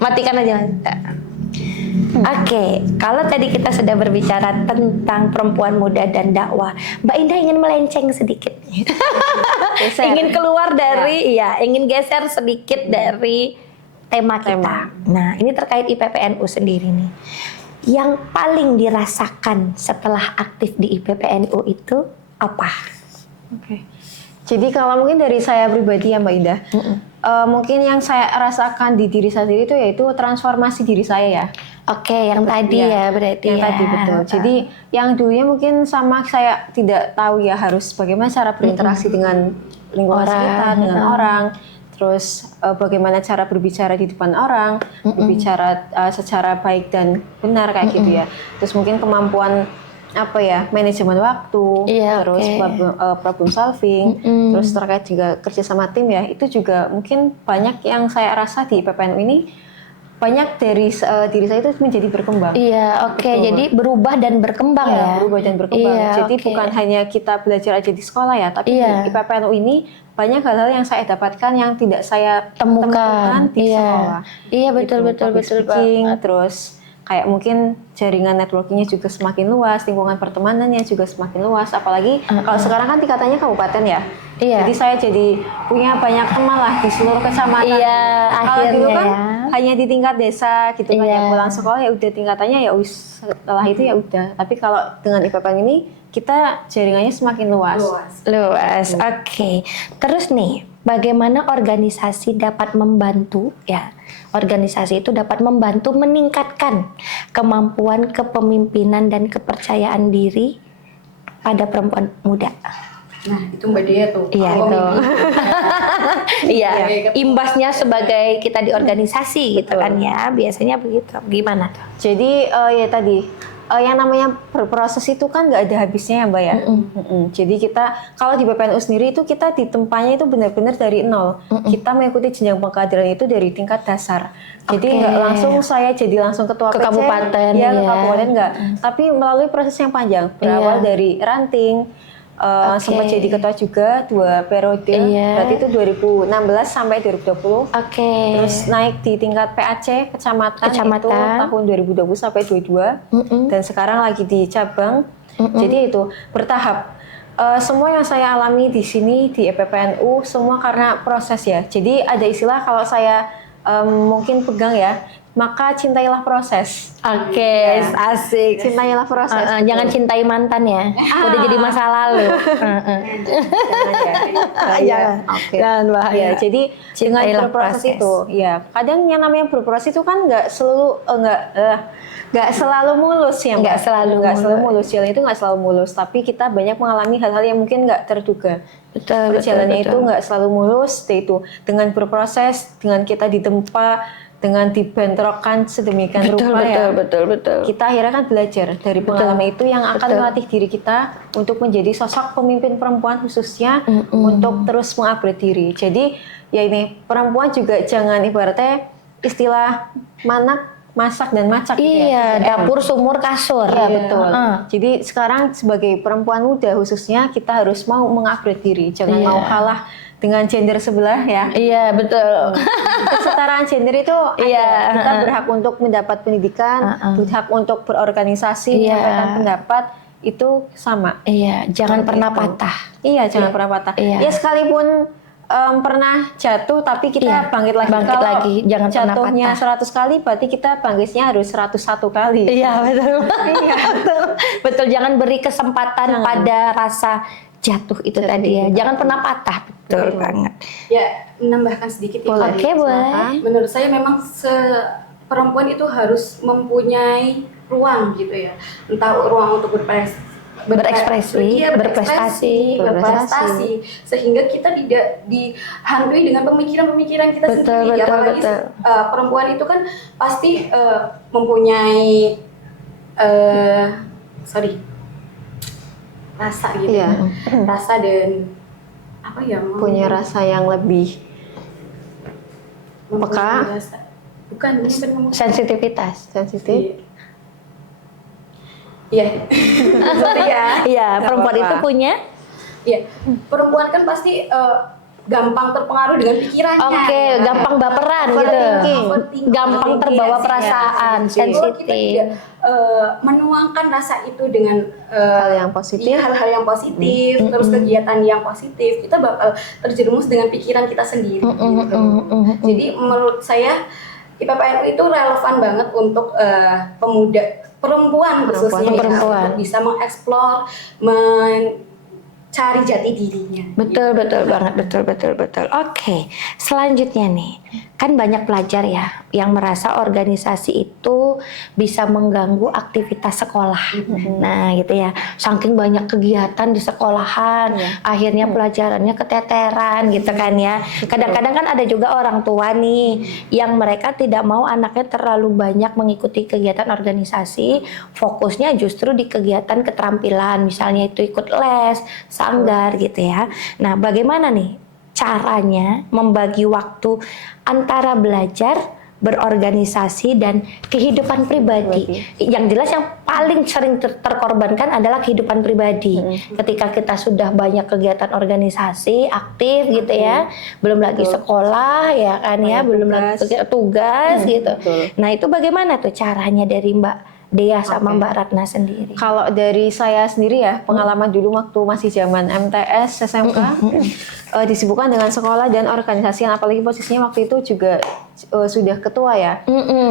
Matikan aja. Oke, kalau tadi kita sudah berbicara tentang perempuan muda dan dakwah, Mbak Indah ingin melenceng sedikit, ingin keluar dari, ingin geser sedikit dari tema kita. Nah, ini terkait IPPNU sendiri nih. Yang paling dirasakan setelah aktif di IPPNU itu apa? Oke. Jadi kalau mungkin dari saya pribadi ya Mbak Indah, mungkin yang saya rasakan di diri saya sendiri itu yaitu transformasi diri saya ya. Oke, yang tadi ya berarti yang ya. tadi betul. Jadi yang dulunya mungkin sama saya tidak tahu ya harus bagaimana cara berinteraksi dengan lingkungan sekitar, dengan orang. Terus bagaimana cara berbicara di depan orang, berbicara secara baik dan benar kayak gitu ya. Terus mungkin kemampuan apa ya, manajemen waktu, terus problem solving, terus terkait juga kerja sama tim ya. Itu juga mungkin banyak yang saya rasa di PPNU ini banyak dari diri saya itu menjadi berkembang. Iya, oke. Jadi berubah dan berkembang ya. Berubah dan berkembang. Iya, jadi bukan hanya kita belajar aja di sekolah ya, tapi di PPNU ini banyak hal-hal yang saya dapatkan yang tidak saya temukan di sekolah. Iya, betul banget. Terus kayak mungkin jaringan networkingnya juga semakin luas, lingkungan pertemanannya juga semakin luas. Apalagi kalau sekarang kan tingkatannya kabupaten ya. Iya. Jadi saya jadi punya banyak teman lah di seluruh kecamatan. Iya, kalau dulu kan ya. hanya di tingkat desa gitu kan ya, pulang sekolah ya udah tingkatannya ya setelah itu ya udah. Tapi kalau dengan IPPN ini kita jaringannya semakin luas. Oke. Terus nih, bagaimana organisasi dapat membantu ya? Organisasi itu dapat membantu meningkatkan kemampuan kepemimpinan dan kepercayaan diri pada perempuan muda. Nah, itu Mbak Dea tuh. Iya, itu. Iya, imbasnya sebagai kita di organisasi gitu kan ya. Biasanya begitu. Gimana tuh? Jadi ya tadi yang namanya berproses itu kan nggak ada habisnya ya Mbak ya. Jadi kita kalau di PPNU sendiri itu kita ditempanya itu benar-benar dari nol. Kita mengikuti jenjang pengkaderan itu dari tingkat dasar. Jadi nggak langsung saya jadi langsung ketua Ke PC, kabupaten ya, ke kabupaten nggak. Tapi melalui proses yang panjang. Berawal dari ranting, sempat jadi ketua juga 2 periode. Berarti itu 2016 sampai 2020. Terus naik di tingkat PAC kecamatan itu tahun 2020 sampai 2022. Dan sekarang lagi di cabang. Jadi itu bertahap. Semua yang saya alami di sini di EPPNU semua karena proses ya. Jadi ada istilah kalau saya mungkin pegang ya, maka cintailah proses. Asik. Cintailah proses. Jangan cintai mantan ya. Udah jadi masa lalu. Jangan bahaya. Jadi dengan berproses itu, ya kadang yang namanya berproses itu kan nggak selalu mulus ya, nggak selalu mulus. Jalan itu nggak selalu mulus, tapi kita banyak mengalami hal-hal yang mungkin nggak terduga. Perjalanannya itu nggak selalu mulus, itu dengan berproses, dengan kita ditempa, dengan dibentrokkan sedemikian rupa betul. Kita akhirnya kan belajar dari pengalaman itu yang akan melatih diri kita untuk menjadi sosok pemimpin perempuan khususnya untuk terus mengupgrade diri. Jadi ya ini perempuan juga jangan ibaratnya istilah masak dan macak dapur sumur kasur. Iya betul. Jadi sekarang sebagai perempuan muda khususnya kita harus mau mengupgrade diri, jangan mau kalah dengan gender sebelah ya. Iya betul. Kesetaraan gender itu kita berhak untuk mendapat pendidikan, berhak untuk berorganisasi, menyampaikan pendapat itu sama. Iya, jangan pernah patah. Iya, jangan pernah patah. Ya sekalipun pernah jatuh tapi kita bangkit lagi. Jangan jatuhnya pernah patah. 100 kali berarti kita bangkitnya harus 101 kali. Iya betul. Betul, jangan beri kesempatan pada rasa jatuh itu tadi ya. Jangan pernah patah. Betul banget. Ya, menambahkan sedikit ya. Oke, boleh. Menurut saya memang perempuan itu harus mempunyai ruang gitu ya. Entah ruang untuk berprestasi, sehingga kita tidak dihantui dengan pemikiran-pemikiran kita sendiri. Apalagi perempuan itu kan pasti mempunyai rasa gitu, rasa dan apa ya? Punya rasa yang lebih peka, sensitivitas, sensitif. Iya. Iya, perempuan itu punya. Iya, perempuan kan pasti gampang terpengaruh dengan pikirannya. Gampang baperan gitu. Gampang terbawa perasaan, sensitif. Kita menuangkan rasa itu dengan hal-hal yang positif, terus kegiatan yang positif, kita bakal terjerumus dengan pikiran kita sendiri. Gitu. Jadi menurut saya IPPNU itu relevan banget untuk perempuan khususnya perempuan. Untuk bisa mengeksplor, cari jati dirinya. Betul, betul banget, betul. Oke, selanjutnya nih, kan banyak pelajar ya yang merasa organisasi itu bisa mengganggu aktivitas sekolah. Nah, gitu ya. Saking banyak kegiatan di sekolahan, akhirnya pelajarannya keteteran gitu kan ya. Kadang-kadang kan ada juga orang tua nih yang mereka tidak mau anaknya terlalu banyak mengikuti kegiatan organisasi, fokusnya justru di kegiatan keterampilan, misalnya itu ikut les, sanggar gitu ya. Nah, bagaimana nih caranya membagi waktu antara belajar, berorganisasi dan kehidupan pribadi? Yang jelas yang paling sering terkorbankan adalah kehidupan pribadi. Ketika kita sudah banyak kegiatan organisasi, aktif gitu ya, belum lagi sekolah ya kan ya, belum lagi tugas gitu. Nah, itu bagaimana tuh caranya dari Mbak Dea sama Mbak Ratna sendiri? Kalau dari saya sendiri ya, pengalaman dulu waktu masih zaman MTS, SMK, disibukkan dengan sekolah dan organisasi, apalagi posisinya waktu itu juga sudah ketua ya.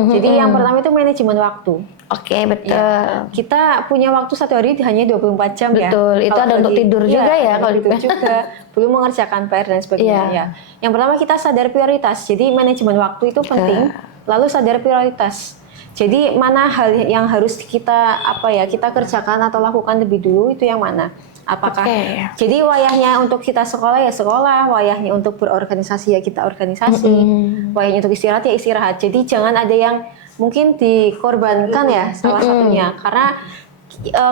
Jadi yang pertama itu manajemen waktu. Oke, betul. Ya, kita punya waktu satu hari hanya 24 jam ya. Betul, itu ada untuk tidur juga ya kalau tidur juga, belum mengerjakan PR dan sebagainya ya. Yang pertama kita sadar prioritas, jadi manajemen waktu itu penting, lalu sadar prioritas. Jadi mana hal yang harus kita kita kerjakan atau lakukan lebih dulu, itu yang mana? Apakah jadi wayahnya untuk kita sekolah ya sekolah, wayahnya untuk berorganisasi ya kita organisasi, wayahnya untuk istirahat ya istirahat. Jadi jangan ada yang mungkin dikorbankan ya salah satunya, karena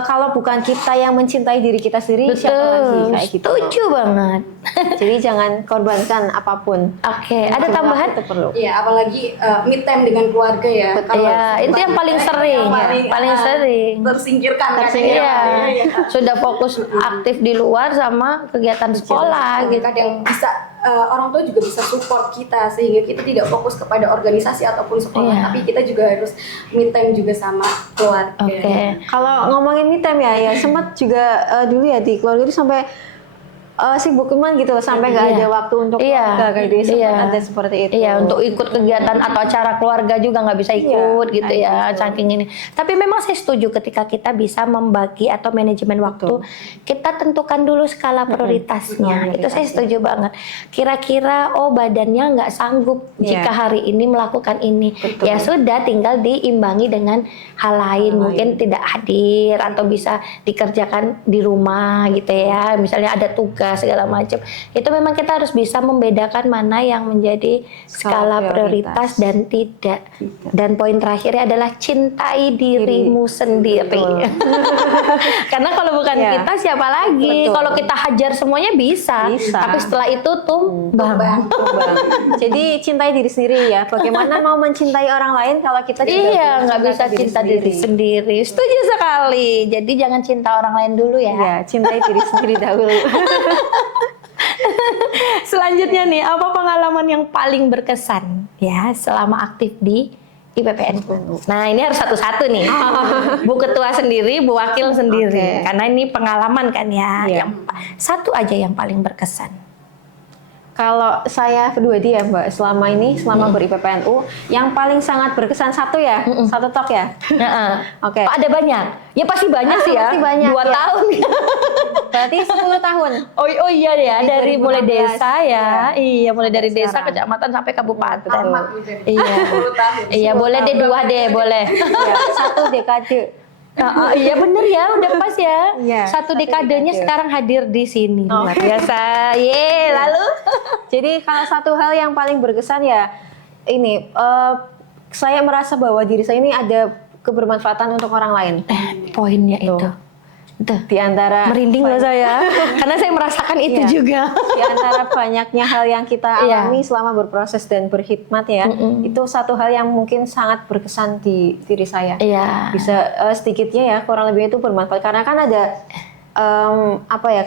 kalau bukan kita yang mencintai diri kita sendiri, siapa lagi kayak gitu. Setuju banget. Jadi jangan korbankan apapun. Oke, ada tambahan? Itu perlu. Iya, apalagi me time dengan keluarga ya. Iya, itu yang paling sering, paling sering. Tersingkirkan. Iya. Sudah fokus aktif di luar sama kegiatan sekolah gitu. Kadang bisa orang tua juga bisa support kita sehingga kita tidak fokus kepada organisasi ataupun sekolah, tapi kita juga harus me time juga sama keluarga. Kalau ngomongin me time ya sempat juga dulu ya di keluarga itu sampai sibuk cuman gitu sampai nggak ada waktu untuk keluarga kayak gitu. Ada seperti itu. Iya, untuk ikut kegiatan atau acara keluarga juga nggak bisa ikut gitu ya, saking ini. Tapi memang saya setuju ketika kita bisa membagi atau manajemen waktu, kita tentukan dulu skala prioritasnya. Itu saya setuju banget. Kira-kira badannya nggak sanggup jika hari ini melakukan ini, ya sudah tinggal diimbangi dengan hal lain. Mungkin tidak hadir atau bisa dikerjakan di rumah gitu ya. Misalnya ada tugas segala macam, itu memang kita harus bisa membedakan mana yang menjadi skala prioritas dan tidak. Dan poin terakhirnya adalah cintai dirimu sendiri. Karena kalau bukan kita siapa lagi? Kalau kita hajar semuanya bisa. Tapi setelah itu tumbang. Jadi cintai diri sendiri ya. Bagaimana mau mencintai orang lain kalau kita nggak bisa cinta diri sendiri. Setuju sekali. Jadi jangan cinta orang lain dulu ya. Iya, cintai diri sendiri dahulu. Selanjutnya nih, apa pengalaman yang paling berkesan ya selama aktif di IPPN? Nah, ini harus satu-satu nih. Bu Ketua sendiri, Bu Wakil sendiri. Karena ini pengalaman kan ya. Yang satu aja yang paling berkesan. Kalau saya pribadi ya Mbak, selama ber-IPPNU, yang paling sangat berkesan satu tok ya. Oke. Ada banyak? Ya pasti banyak sih ya. Pasti banyak. 2 tahun. Berarti 10 tahun. Oh iya ya, dari mulai desa ya. Iya, mulai dari desa, kecamatan sampai kabupaten. Iya. 10 tahun. Iya, boleh deh 2 deh, boleh. Ya, 1 dekade. Iya bener ya, udah pas ya. Iya, 1 dekadenya sekarang hadir di sini. Luar biasa. Lalu? Jadi kalau satu hal yang paling berkesan ya ini, saya merasa bahwa diri saya ini ada kebermanfaatan untuk orang lain. Poinnya itu. Di antara merinding loh saya, karena saya merasakan itu juga. Di antara banyaknya hal yang kita alami selama berproses dan berkhidmat ya, itu satu hal yang mungkin sangat berkesan di diri saya. Bisa sedikitnya ya, kurang lebih itu bermanfaat. Karena kan ada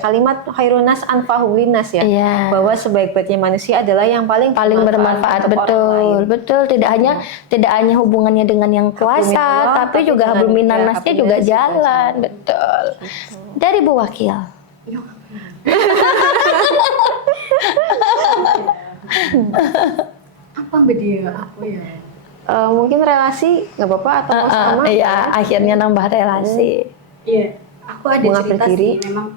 kalimat khairunas anfa'uhum linnas ya, bahwa sebaik-baiknya manusia adalah yang paling bermanfaat. Betul. Tidak hanya hubungannya dengan yang kuasa, tapi juga hablum minannasnya juga jalan. Betul. Dari Bu Wakil. Apa beda aku ya? Mungkin relasi nggak apa-apa atau sama. Iya, akhirnya nambah relasi. Iya. Aku ada cerita sih, memang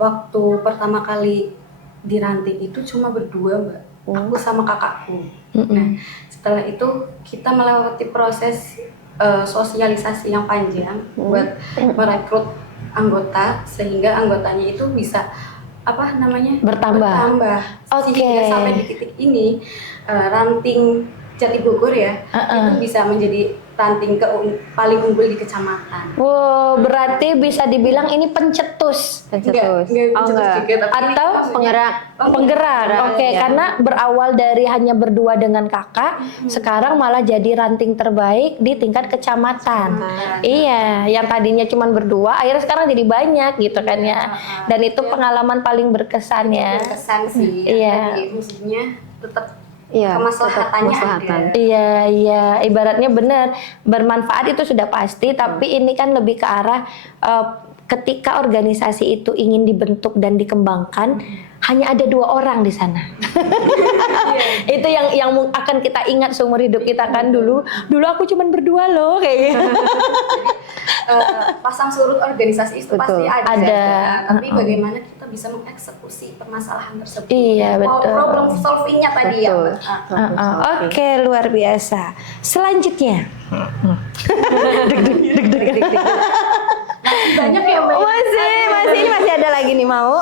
waktu pertama kali diranting itu cuma berdua, Mbak. Aku sama kakakku. Nah, setelah itu kita melewati proses sosialisasi yang panjang buat merekrut anggota, sehingga anggotanya itu bisa bertambah. Sehingga sampai di titik ini ranting Jati Bogor ya itu bisa menjadi ranting paling unggul di kecamatan. Wow, berarti bisa dibilang ini pencetus. Enggak juga, Atau penggerak. Oke, karena berawal dari hanya berdua dengan kakak, sekarang malah jadi ranting terbaik di tingkat kecamatan. Iya, yang tadinya cuma berdua, akhirnya sekarang jadi banyak gitu kan ya. Dan itu pengalaman paling berkesan ya. Berkesan sih. Iya. Jadi maksudnya tetap Iya, kemaslahatannya ada. Iya, ibaratnya benar bermanfaat itu sudah pasti, tapi ini kan lebih ke arah ketika organisasi itu ingin dibentuk dan dikembangkan, hanya ada 2 orang di sana. Itu yang akan kita ingat seumur hidup kita kan dulu aku cuman berdua loh kayak gitu. Pasang surut organisasi itu pasti ada. Tapi bagaimana kita bisa mengeksekusi permasalahan tersebut? Iya, betul. Problem solvingnya tadi ya, Mbak. Oke, luar biasa. Selanjutnya. Masih banyak ya, Mbak. Masih ada lagi nih mau.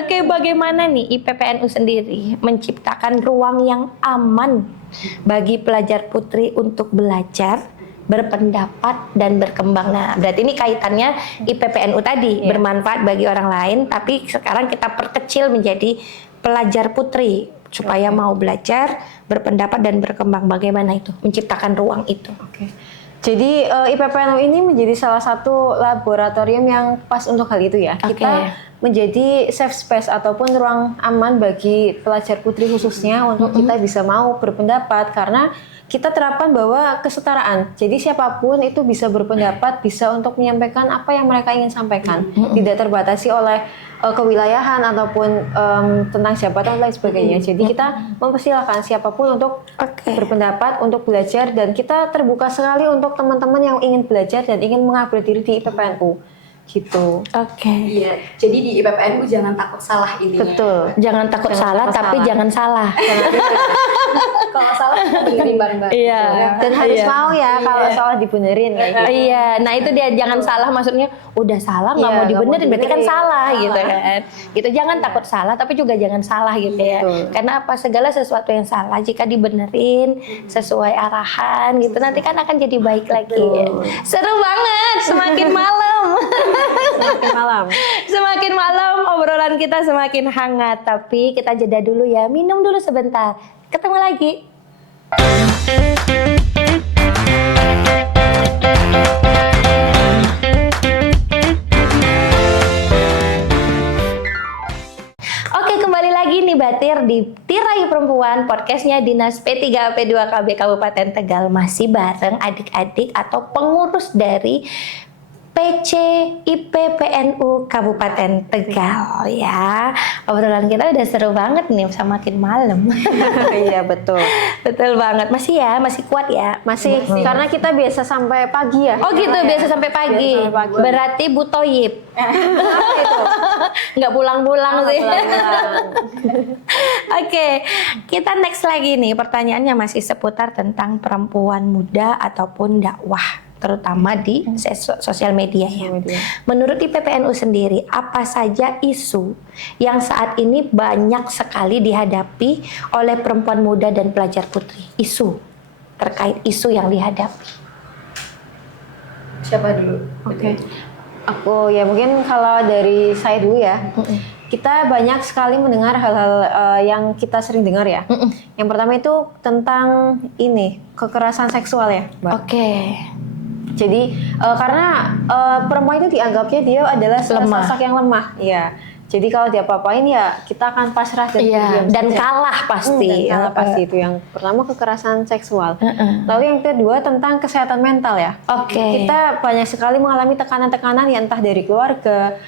Oke, bagaimana nih IPPNU sendiri menciptakan ruang yang aman bagi pelajar putri untuk belajar, berpendapat dan berkembang. Nah, berarti ini kaitannya IPPNU tadi bermanfaat bagi orang lain, tapi sekarang kita perkecil menjadi pelajar putri supaya mau belajar, berpendapat dan berkembang. Bagaimana itu menciptakan ruang itu? Oke. Jadi IPPNU ini menjadi salah satu laboratorium yang pas untuk hal itu ya. Kita menjadi safe space ataupun ruang aman bagi pelajar putri khususnya untuk kita bisa mau berpendapat, karena kita terapkan bahwa kesetaraan. Jadi siapapun itu bisa berpendapat, bisa untuk menyampaikan apa yang mereka ingin sampaikan. Tidak terbatasi oleh kewilayahan ataupun tentang jabatan dan lain sebagainya. Jadi kita mempersilahkan siapapun untuk berpendapat, untuk belajar, dan kita terbuka sekali untuk teman-teman yang ingin belajar dan ingin mengupgrade diri di IPPNU. Gitu. Iya. Jadi di IPPNU jangan takut salah intinya. Betul. Jangan takut salah, tapi jangan salah. Kalau salah kita benerin bareng-bareng. Iya. Dan harus mau ya kalau salah dibenerin kayak gitu. Iya, nah itu dia, jangan salah, maksudnya udah salah nggak mau dibenerin, berarti kan salah gitu kan. Gitu, jangan takut salah tapi juga jangan salah gitu ya. Karena apa, segala sesuatu yang salah jika dibenerin sesuai arahan gitu nanti kan akan jadi baik lagi. Seru banget, semakin malam. Semakin malam obrolan kita semakin hangat, tapi kita jeda dulu ya, minum dulu sebentar. Ketemu lagi. Oke, kembali lagi nih Batir di Tirai Perempuan, podcastnya Dinas P3 P2 KB Kabupaten Tegal, masih bareng adik-adik atau pengurus dari PC IPPNU Kabupaten Tegal ya. Obrolan kita udah seru banget nih, semakin malam. Iya betul. Betul banget. Masih kuat ya? Masih, karena kita biasa sampai pagi ya. Oh gitu, biasa sampai pagi. Berarti Bu Toyib. Nggak pulang-pulang sih. Oke, kita next lagi nih. Pertanyaannya masih seputar tentang perempuan muda ataupun dakwah, terutama di sosial media ya. Menurut IPPNU sendiri, apa saja isu yang saat ini banyak sekali dihadapi oleh perempuan muda dan pelajar putri? Isu terkait isu yang dihadapi. Siapa dulu? Oke. Aku ya mungkin kalau dari saya dulu ya. Kita banyak sekali mendengar hal-hal yang kita sering dengar ya. Yang pertama itu tentang ini, kekerasan seksual ya, Mbak. Oke. Jadi karena perempuan itu dianggapnya dia adalah sosok yang lemah, ya. Jadi kalau dia apa-apain ya kita akan pasrah dan diam dan saja. kalah pasti. Dan kalah pasti itu yang pertama, kekerasan seksual. Lalu yang kedua tentang kesehatan mental ya. Kita banyak sekali mengalami tekanan-tekanan ya, entah dari keluarga,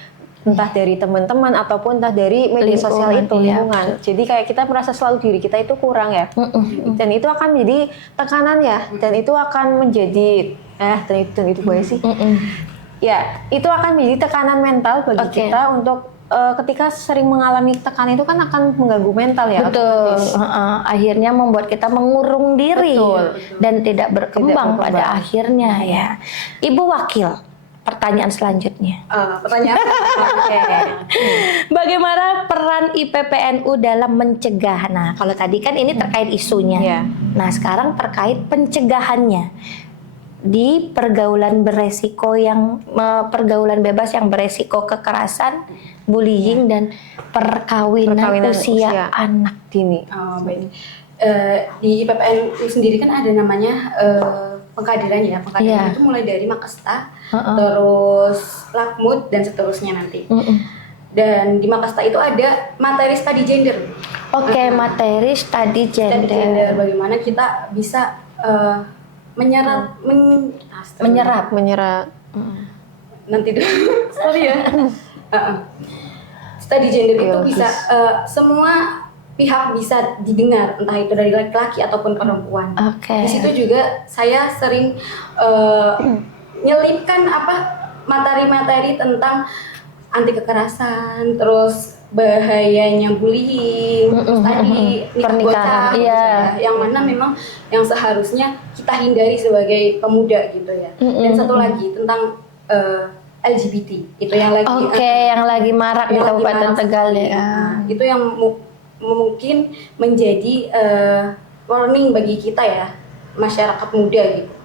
entah dari teman-teman ataupun entah dari media sosial itu, lingkungan. Jadi kayak kita merasa selalu diri kita itu kurang ya. Dan itu akan menjadi tekanan ya, dan itu akan menjadi dan itu boleh sih. Ya, itu akan menjadi tekanan mental bagi kita untuk ketika sering mengalami tekanan itu kan akan mengganggu mental ya. Betul. Akhirnya membuat kita mengurung diri. Betul. Dan tidak berkembang pada akhirnya ya. Ibu Wakil, pertanyaan selanjutnya. Pertanyaan Oke. Bagaimana peran IPPNU dalam mencegah? Nah, kalau tadi kan ini terkait isunya. Iya. Nah, sekarang terkait pencegahannya di pergaulan beresiko yang pergaulan bebas yang beresiko kekerasan, bullying dan perkawinan usia anak dini. Baik. Di IPPNU sendiri kan ada namanya pengkaderan ya. Pengkaderan itu mulai dari Makasta, terus Lakmut dan seterusnya nanti. Dan di Makasta itu ada materi studi gender. Oke, materi studi gender. Bagaimana kita bisa menyerap. Nanti dulu. Sorry ya. Studi gender itu bisa semua pihak bisa didengar, entah itu dari laki-laki ataupun perempuan. Di situ juga saya sering nyelipkan materi-materi tentang anti kekerasan, terus bahayanya bullying, terus tadi pernikahan, yang mana memang yang seharusnya kita hindari sebagai pemuda gitu ya. Dan satu lagi tentang LGBT, itu yang lagi yang lagi marak di Kabupaten Tegal ya. Itu yang mungkin menjadi warning bagi kita ya, masyarakat muda gitu.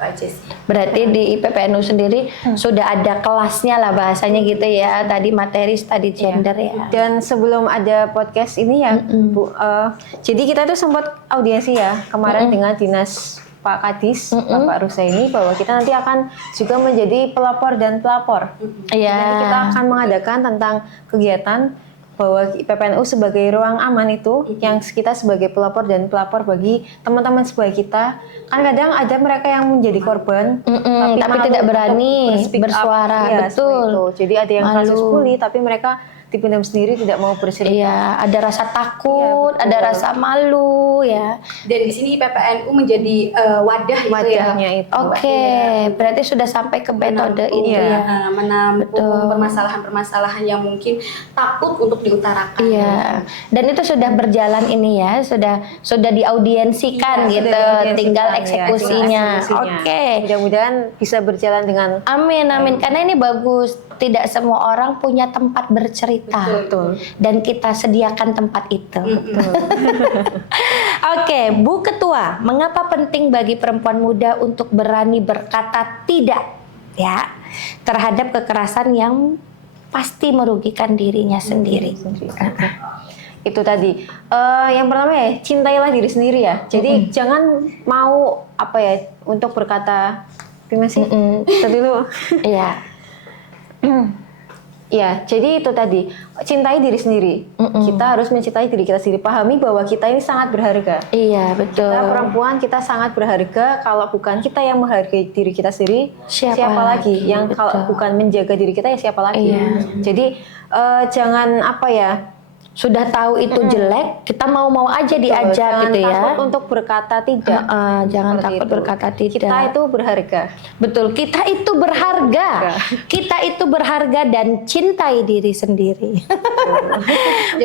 Aja sih. Berarti di IPPNU sendiri sudah ada kelasnya lah bahasanya gitu ya, tadi materi studi gender ya. Dan sebelum ada podcast ini ya Bu, jadi kita tuh sempat audiensi ya kemarin dengan Dinas Pak Kadis, Bapak Rusaini, bahwa kita nanti akan juga menjadi pelapor dan pelapor. Nanti kita akan mengadakan tentang kegiatan bahwa IPPNU sebagai ruang aman itu, yang kita sebagai pelapor dan pelapor bagi teman-teman sebaya kita. Kan kadang ada mereka yang menjadi korban, tapi tidak berani bersuara. Betul. Jadi ada yang kasus bully, tapi mereka dipendam sendiri, tidak mau bercerita. Iya, ada rasa takut, ada rasa malu ya. Dan di sini IPPNU menjadi wadahnya itu. Berarti sudah sampai ke metode itu ya. Menampung permasalahan-permasalahan yang mungkin takut untuk diutarakan. Iya. Dan itu sudah berjalan ini ya, sudah diaudiensikan gitu, tinggal eksekusinya. Mudah-mudahan bisa berjalan dengan amin. Karena ini bagus. Tidak semua orang punya tempat bercerita. Betul. Dan kita sediakan tempat itu. Oke, Bu Ketua, mengapa penting bagi perempuan muda untuk berani berkata tidak ya terhadap kekerasan yang pasti merugikan dirinya sendiri? Itu tadi. Yang pertama ya, cintailah diri sendiri ya. Jadi jangan mau untuk berkata tadi lu. Iya. Ya, jadi itu tadi, cintai diri sendiri. Kita harus mencintai diri kita sendiri. Pahami bahwa kita ini sangat berharga. Iya, betul. Kita perempuan, kita sangat berharga. Kalau bukan kita yang menghargai diri kita sendiri, siapa lagi? Yang kalau bukan menjaga diri kita, ya siapa lagi? Jadi jangan sudah tahu itu jelek, kita mau aja diajak gitu ya. Jangan takut untuk berkata tidak. Jangan takut berkata tidak. Kita itu berharga. Betul, kita itu berharga. Kita itu berharga dan cintai diri sendiri.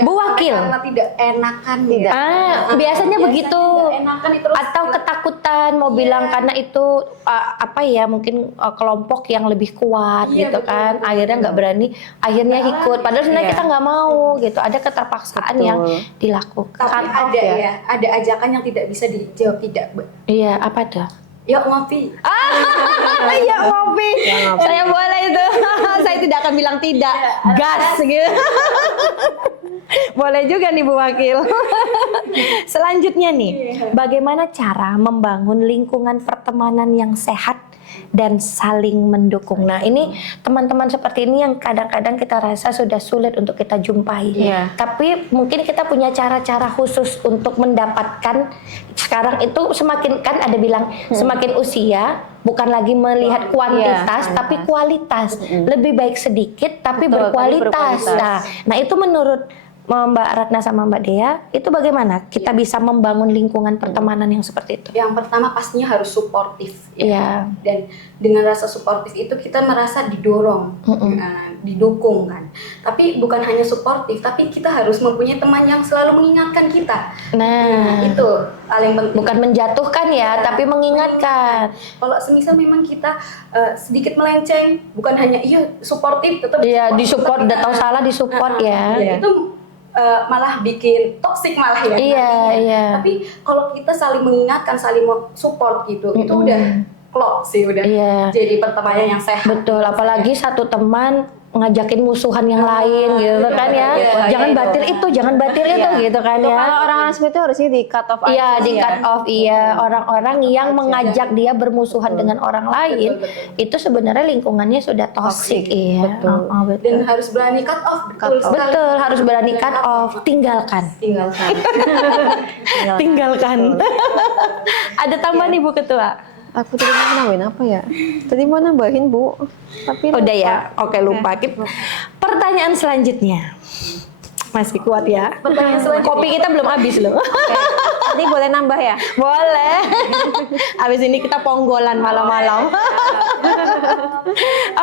Bu Wakil. Karena tidak enakan. Biasanya begitu. Enakan itu atau ketakutan mau bilang karena itu mungkin kelompok yang lebih kuat gitu kan. Akhirnya nggak berani, akhirnya ikut. Padahal sebenarnya kita nggak mau gitu. Ada keterpaksaan yang dilakukan. Tapi ada ajakan yang tidak bisa dijawab tidak, Mbak. Iya, apa tuh? Yuk ngopi. Yuk ngopi. Saya boleh itu. Saya tidak akan bilang tidak. Gas gitu. Boleh juga nih Bu Wakil. Selanjutnya nih, bagaimana cara membangun lingkungan pertemanan yang sehat dan saling mendukung. Nah, ini teman-teman seperti ini yang kadang-kadang kita rasa sudah sulit untuk kita jumpai. Tapi mungkin kita punya cara-cara khusus untuk mendapatkan. Sekarang itu semakin kan ada bilang semakin usia bukan lagi melihat kuantitas tapi kualitas. Lebih baik sedikit tapi berkualitas. Nah, itu menurut Mbak Ratna sama Mbak Dea, itu bagaimana kita bisa membangun lingkungan pertemanan yang seperti itu? Yang pertama pastinya harus suportif. Iya. Dan dengan rasa suportif itu kita merasa didorong, didukung kan. Tapi bukan hanya suportif, tapi kita harus mempunyai teman yang selalu mengingatkan kita. Nah, itu paling penting. bukan menjatuhkan ya, tapi mengingatkan. Kalau semisal memang kita sedikit melenceng, bukan hanya suportif, tetap Iya, disupport, udah tahu salah disupport ya. Itu malah bikin toksik malah ya. Iya, iya. Tapi kalau kita saling mengingatkan, saling support gitu, itu udah klop sih, udah jadi pertemanan yang sehat. Betul, apalagi satu teman ngajakin musuhan yang lain gitu kan ya. Jangan batil itu, jangan batil itu gitu kan ya. Kalau orang-orang seperti itu harusnya di cut off aja. Iya, di cut off, iya. Orang-orang yang mengajak dia bermusuhan dengan orang lain, itu sebenarnya lingkungannya sudah toksik, iya. Betul. Betul. Dan harus berani cut off, betul sekali. Betul, harus berani cut off, tinggalkan. Tinggalkan. Ada tambahan Ibu Ketua? Aku tadi mau nambahin apa ya? Tadi mau nambahin Bu, tapi lupa. Udah ya, oke lupa. Pertanyaan selanjutnya. Masih kuat ya? Pertanyaan selanjutnya. Kopi kita belum habis loh. Tadi boleh nambah ya? Boleh. Abis ini kita ponggolan malam-malam.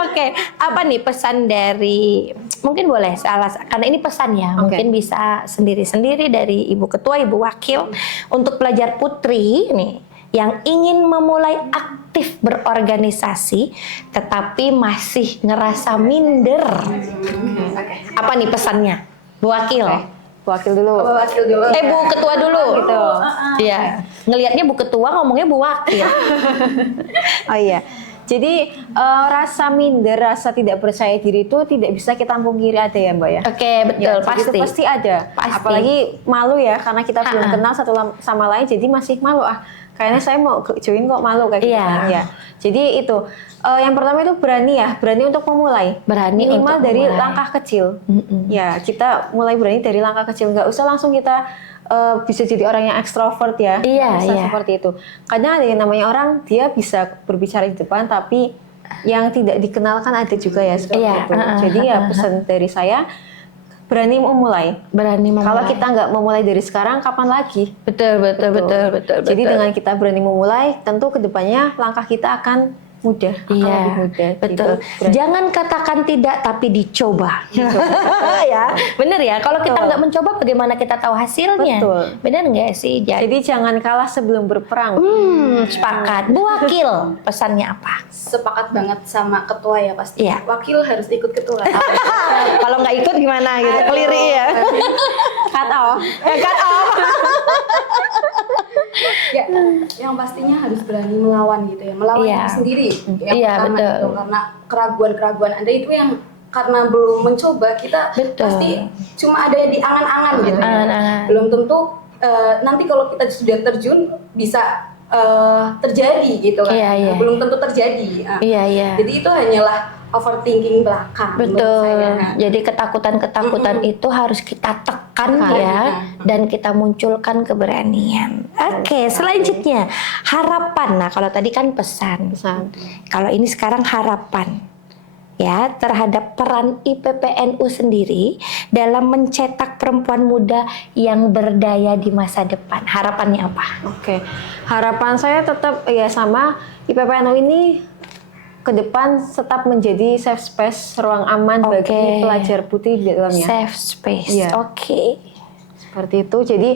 Oke, apa nih pesan dari, mungkin boleh salah, karena ini pesan ya, mungkin bisa sendiri-sendiri dari Ibu Ketua, Ibu Wakil, untuk pelajar putri nih yang ingin memulai aktif berorganisasi tetapi masih ngerasa minder. Apa nih pesannya? Bu Wakil. Bu Wakil dulu. Bu Ketua dulu. Gitu. Iya. Ngelihatnya Bu Ketua, ngomongnya Bu Wakil. Oh iya. Jadi rasa minder, rasa tidak percaya diri itu tidak bisa kita pungkiri ada ya Mbak ya. Oke, betul, ya, pasti. Itu pasti ada. Pasti. Apalagi malu ya, karena kita belum kenal satu sama lain, jadi masih malu. Kayaknya saya mau join kok, malu kayak gitu kan ya. Jadi itu yang pertama itu berani ya, berani untuk memulai. Berani minimal untuk dari memulai. langkah kecil. Ya, kita mulai berani dari langkah kecil. Nggak usah langsung kita bisa jadi orang yang ekstrovert ya. Bisa seperti itu. Kadang ada yang namanya orang dia bisa berbicara di depan, tapi yang tidak dikenalkan ada juga ya seperti itu. Jadi ya pesan dari saya, berani memulai. Kalau kita nggak memulai dari sekarang, kapan lagi? Betul. Jadi dengan kita berani memulai, tentu kedepannya langkah kita akan mudah, akan lebih mudah. Betul. Gitu. Jangan katakan tidak, tapi dicoba. Ya, bener ya. Kalau kita nggak mencoba, bagaimana kita tahu hasilnya? Betul. Bener nggak sih? Jadi jangan kalah sebelum berperang. Sepakat. Bu Wakil, pesannya apa? Sepakat banget sama ketua ya pasti. Iya. Wakil harus ikut ketua. Kalau nggak ikut gimana gitu? Keliri ya. Cut off. Cut off. Ya, yang pastinya harus berani melawan gitu ya, melawan diri sendiri. Yang pertama betul. itu karena keraguan-keraguan Anda itu yang karena belum mencoba kita pasti cuma ada di angan-angan gitu. Belum tentu nanti kalau kita sudah terjun bisa terjadi gitu kan. Belum tentu terjadi. Jadi itu hanyalah overthinking belakang. Betul. Jadi ketakutan-ketakutan itu harus kita tekan ya, dan kita munculkan keberanian. Oke, selanjutnya harapan. Nah, kalau tadi kan pesan. Kalau ini sekarang harapan. Ya, terhadap peran IPPNU sendiri dalam mencetak perempuan muda yang berdaya di masa depan. Harapannya apa? Oke. Harapan saya tetap ya sama, IPPNU ini ke depan tetap menjadi safe space, ruang aman bagi pelajar putih di dalamnya. Safe space. Seperti itu. Jadi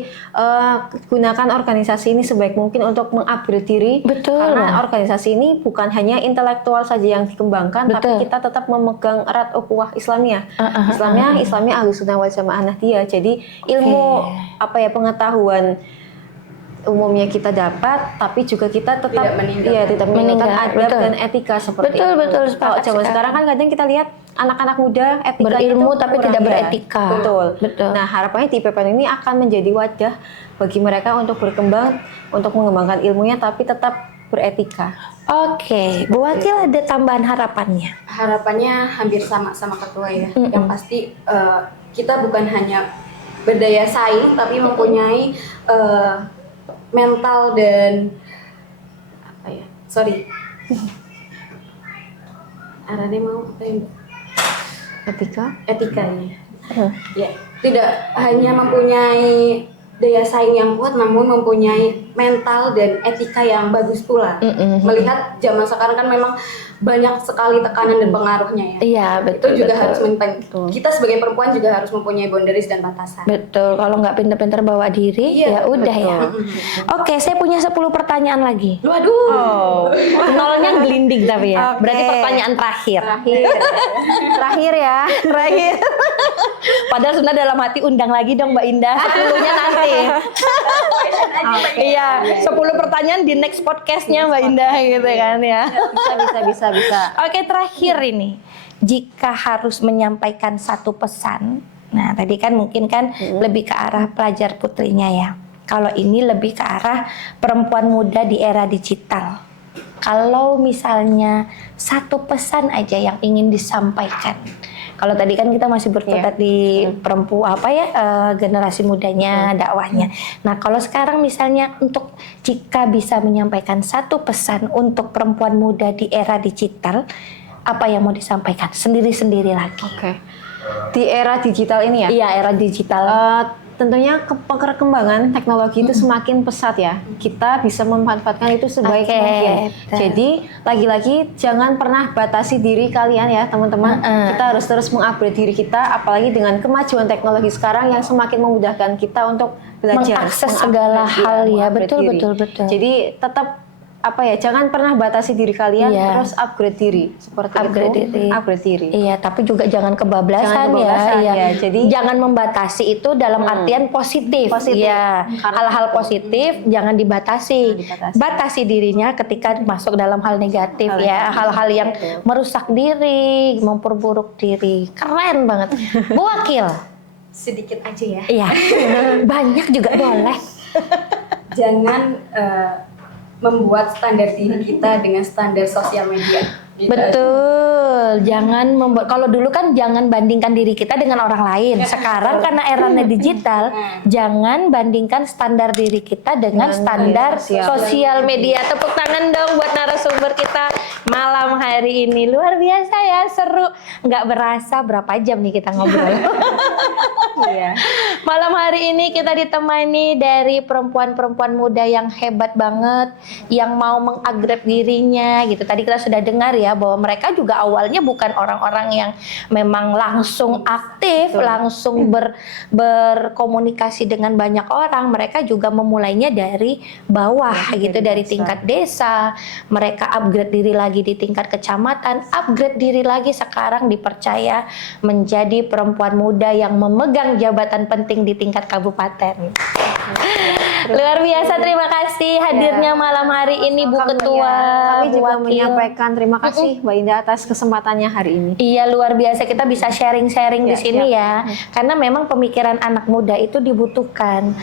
gunakan organisasi ini sebaik mungkin untuk mengupgrade diri. Karena organisasi ini bukan hanya intelektual saja yang dikembangkan, tapi kita tetap memegang erat ukhuwah Islamiyah. Islamiyah Ahlus Sunnah wal Jamaah Nahdiyah. Jadi ilmu pengetahuan umumnya kita dapat, tapi juga kita tetap tidak meninggalkan adab dan etika seperti itu. Betul. Kalau zaman sekarang kan kadang kita lihat anak-anak muda etika berilmu itu tapi kurang, tidak beretika. Betul. Nah, harapannya di IPPN ini akan menjadi wadah bagi mereka untuk berkembang, untuk mengembangkan ilmunya tapi tetap beretika. Oke, Bu Wakil ada tambahan harapannya? Harapannya hampir sama ketua ya. Yang pasti kita bukan hanya berdaya saing, tapi mempunyai mental dan Arane mau apa ya? Etika Etika ya. Ya, tidak hanya mempunyai daya saing yang kuat, namun mempunyai mental dan etika yang bagus pula. Melihat zaman sekarang kan memang banyak sekali tekanan dan pengaruhnya ya. Iya, betul. Itu juga betul. harus kita sebagai perempuan juga harus mempunyai boundaries dan batasan. Betul, kalau nggak pinter-pinter bawa diri, Iya, ya udah ya. Oke, saya punya 10 pertanyaan lagi. Waduh. Nolnya gelinding tapi ya. Oke. Berarti pertanyaan terakhir. Terakhir ya. Terakhir. Padahal sebenarnya dalam hati undang lagi dong Mbak Indah. 10-nya nanti. Iya, 10 pertanyaan di next podcastnya Mbak Indah gitu kan ya. Bisa. Oke, terakhir ini. Jika harus menyampaikan satu pesan, nah tadi kan mungkin kan lebih ke arah pelajar putrinya ya. Kalau ini lebih ke arah perempuan muda di era digital. Kalau misalnya satu pesan aja yang ingin disampaikan. Kalau tadi kan kita masih berkutat di perempuan generasi mudanya, dakwahnya. Nah, kalau sekarang misalnya untuk jika bisa menyampaikan satu pesan untuk perempuan muda di era digital, apa yang mau disampaikan? Sendiri-sendiri lagi. Oke. Di era digital ini ya. Iya, era digital. Tentunya perkembangan teknologi itu semakin pesat ya. Kita bisa memanfaatkan itu sebaik mungkin. betul. Jadi lagi-lagi jangan pernah batasi diri kalian ya teman-teman. Kita harus terus mengupgrade diri kita, apalagi dengan kemajuan teknologi sekarang yang semakin memudahkan kita untuk belajar, Mengakses segala hal ya. mengupgrade Betul, diri. betul. Jadi tetap jangan pernah batasi diri kalian, Iya. terus upgrade diri seperti Upgrade itu. diri. Upgrade diri. Iya, tapi juga jangan kebablasan, Jangan kebablasan, ya. ya. Jadi jangan membatasi itu dalam artian positif. Positif. Iya. Karena Hal-hal positif jangan dibatasi. dibatasi. Batasi dirinya ketika masuk dalam hal negatif ya. Hal-hal yang merusak diri, memperburuk diri. Keren banget. Bu Wakil. Sedikit aja ya. Iya. Banyak juga boleh. Jangan membuat standar diri kita dengan standar sosial media. Gitu. Betul, jangan membuat. Kalau dulu kan jangan bandingkan diri kita dengan orang lain. Sekarang karena eranya digital, jangan bandingkan standar diri kita dengan standar sosial media. Tepuk tangan dong buat narasumber kita malam hari ini. Luar biasa ya, seru. Nggak berasa berapa jam nih kita ngobrol. Iya. Malam hari ini kita ditemani dari perempuan-perempuan muda yang hebat banget, yang mau mengupgrade dirinya gitu. Tadi kita sudah dengar ya bahwa mereka juga awalnya bukan orang-orang yang memang langsung aktif, langsung berkomunikasi dengan banyak orang. Mereka juga memulainya dari bawah gitu, dari tingkat desa. Mereka upgrade diri lagi di tingkat kecamatan, upgrade diri lagi sekarang dipercaya menjadi perempuan muda yang memegang jabatan penting di tingkat kabupaten. Luar biasa, terima kasih hadirnya malam hari ini Bu Ketua. Kami Bu juga Wakil. menyampaikan terima kasih Mbak Indah atas kesempatannya hari ini. Iya, luar biasa, kita bisa sharing-sharing di sini ya. Karena memang pemikiran anak muda itu dibutuhkan,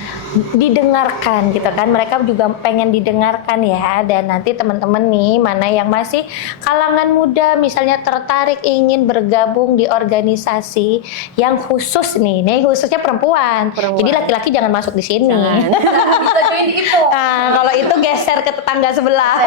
didengarkan gitu kan. Mereka juga pengen didengarkan ya. Dan nanti teman-teman nih mana yang masih kalangan muda misalnya tertarik ingin bergabung di organisasi yang khusus nih khususnya perempuan. Jadi laki-laki jangan masuk di sini. Bisa join di IPO. Nah, kalau itu geser ke tetangga sebelah.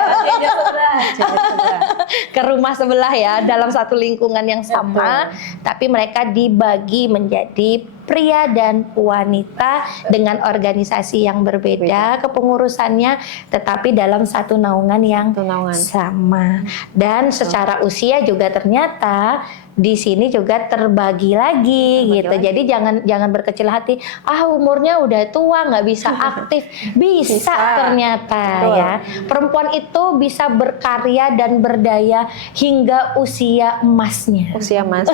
Ke rumah sebelah ya, dalam satu lingkungan yang sama, tapi mereka dibagi menjadi pria dan wanita dengan organisasi yang berbeda kepengurusannya, tetapi dalam satu naungan yang sama. Dan secara usia juga ternyata di sini juga terbagi lagi gitu. Jadi jangan berkecil hati. Umurnya udah tua nggak bisa aktif. Bisa ternyata ya. Perempuan itu bisa berkarya dan berdaya hingga usia emasnya. Usia emas.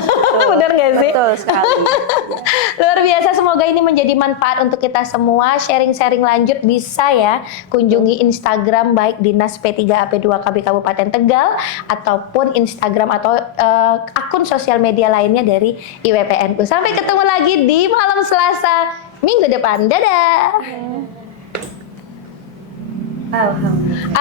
Bener nggak sih? Betul sekali. Luar biasa, semoga ini menjadi manfaat untuk kita semua. Sharing-sharing lanjut bisa ya kunjungi Instagram baik Dinas P3AP2KB Kabupaten Tegal ataupun Instagram atau akun sosial media lainnya dari IWPNU. Sampai ketemu lagi di malam Selasa minggu depan. Dadah. Alhamdulillah.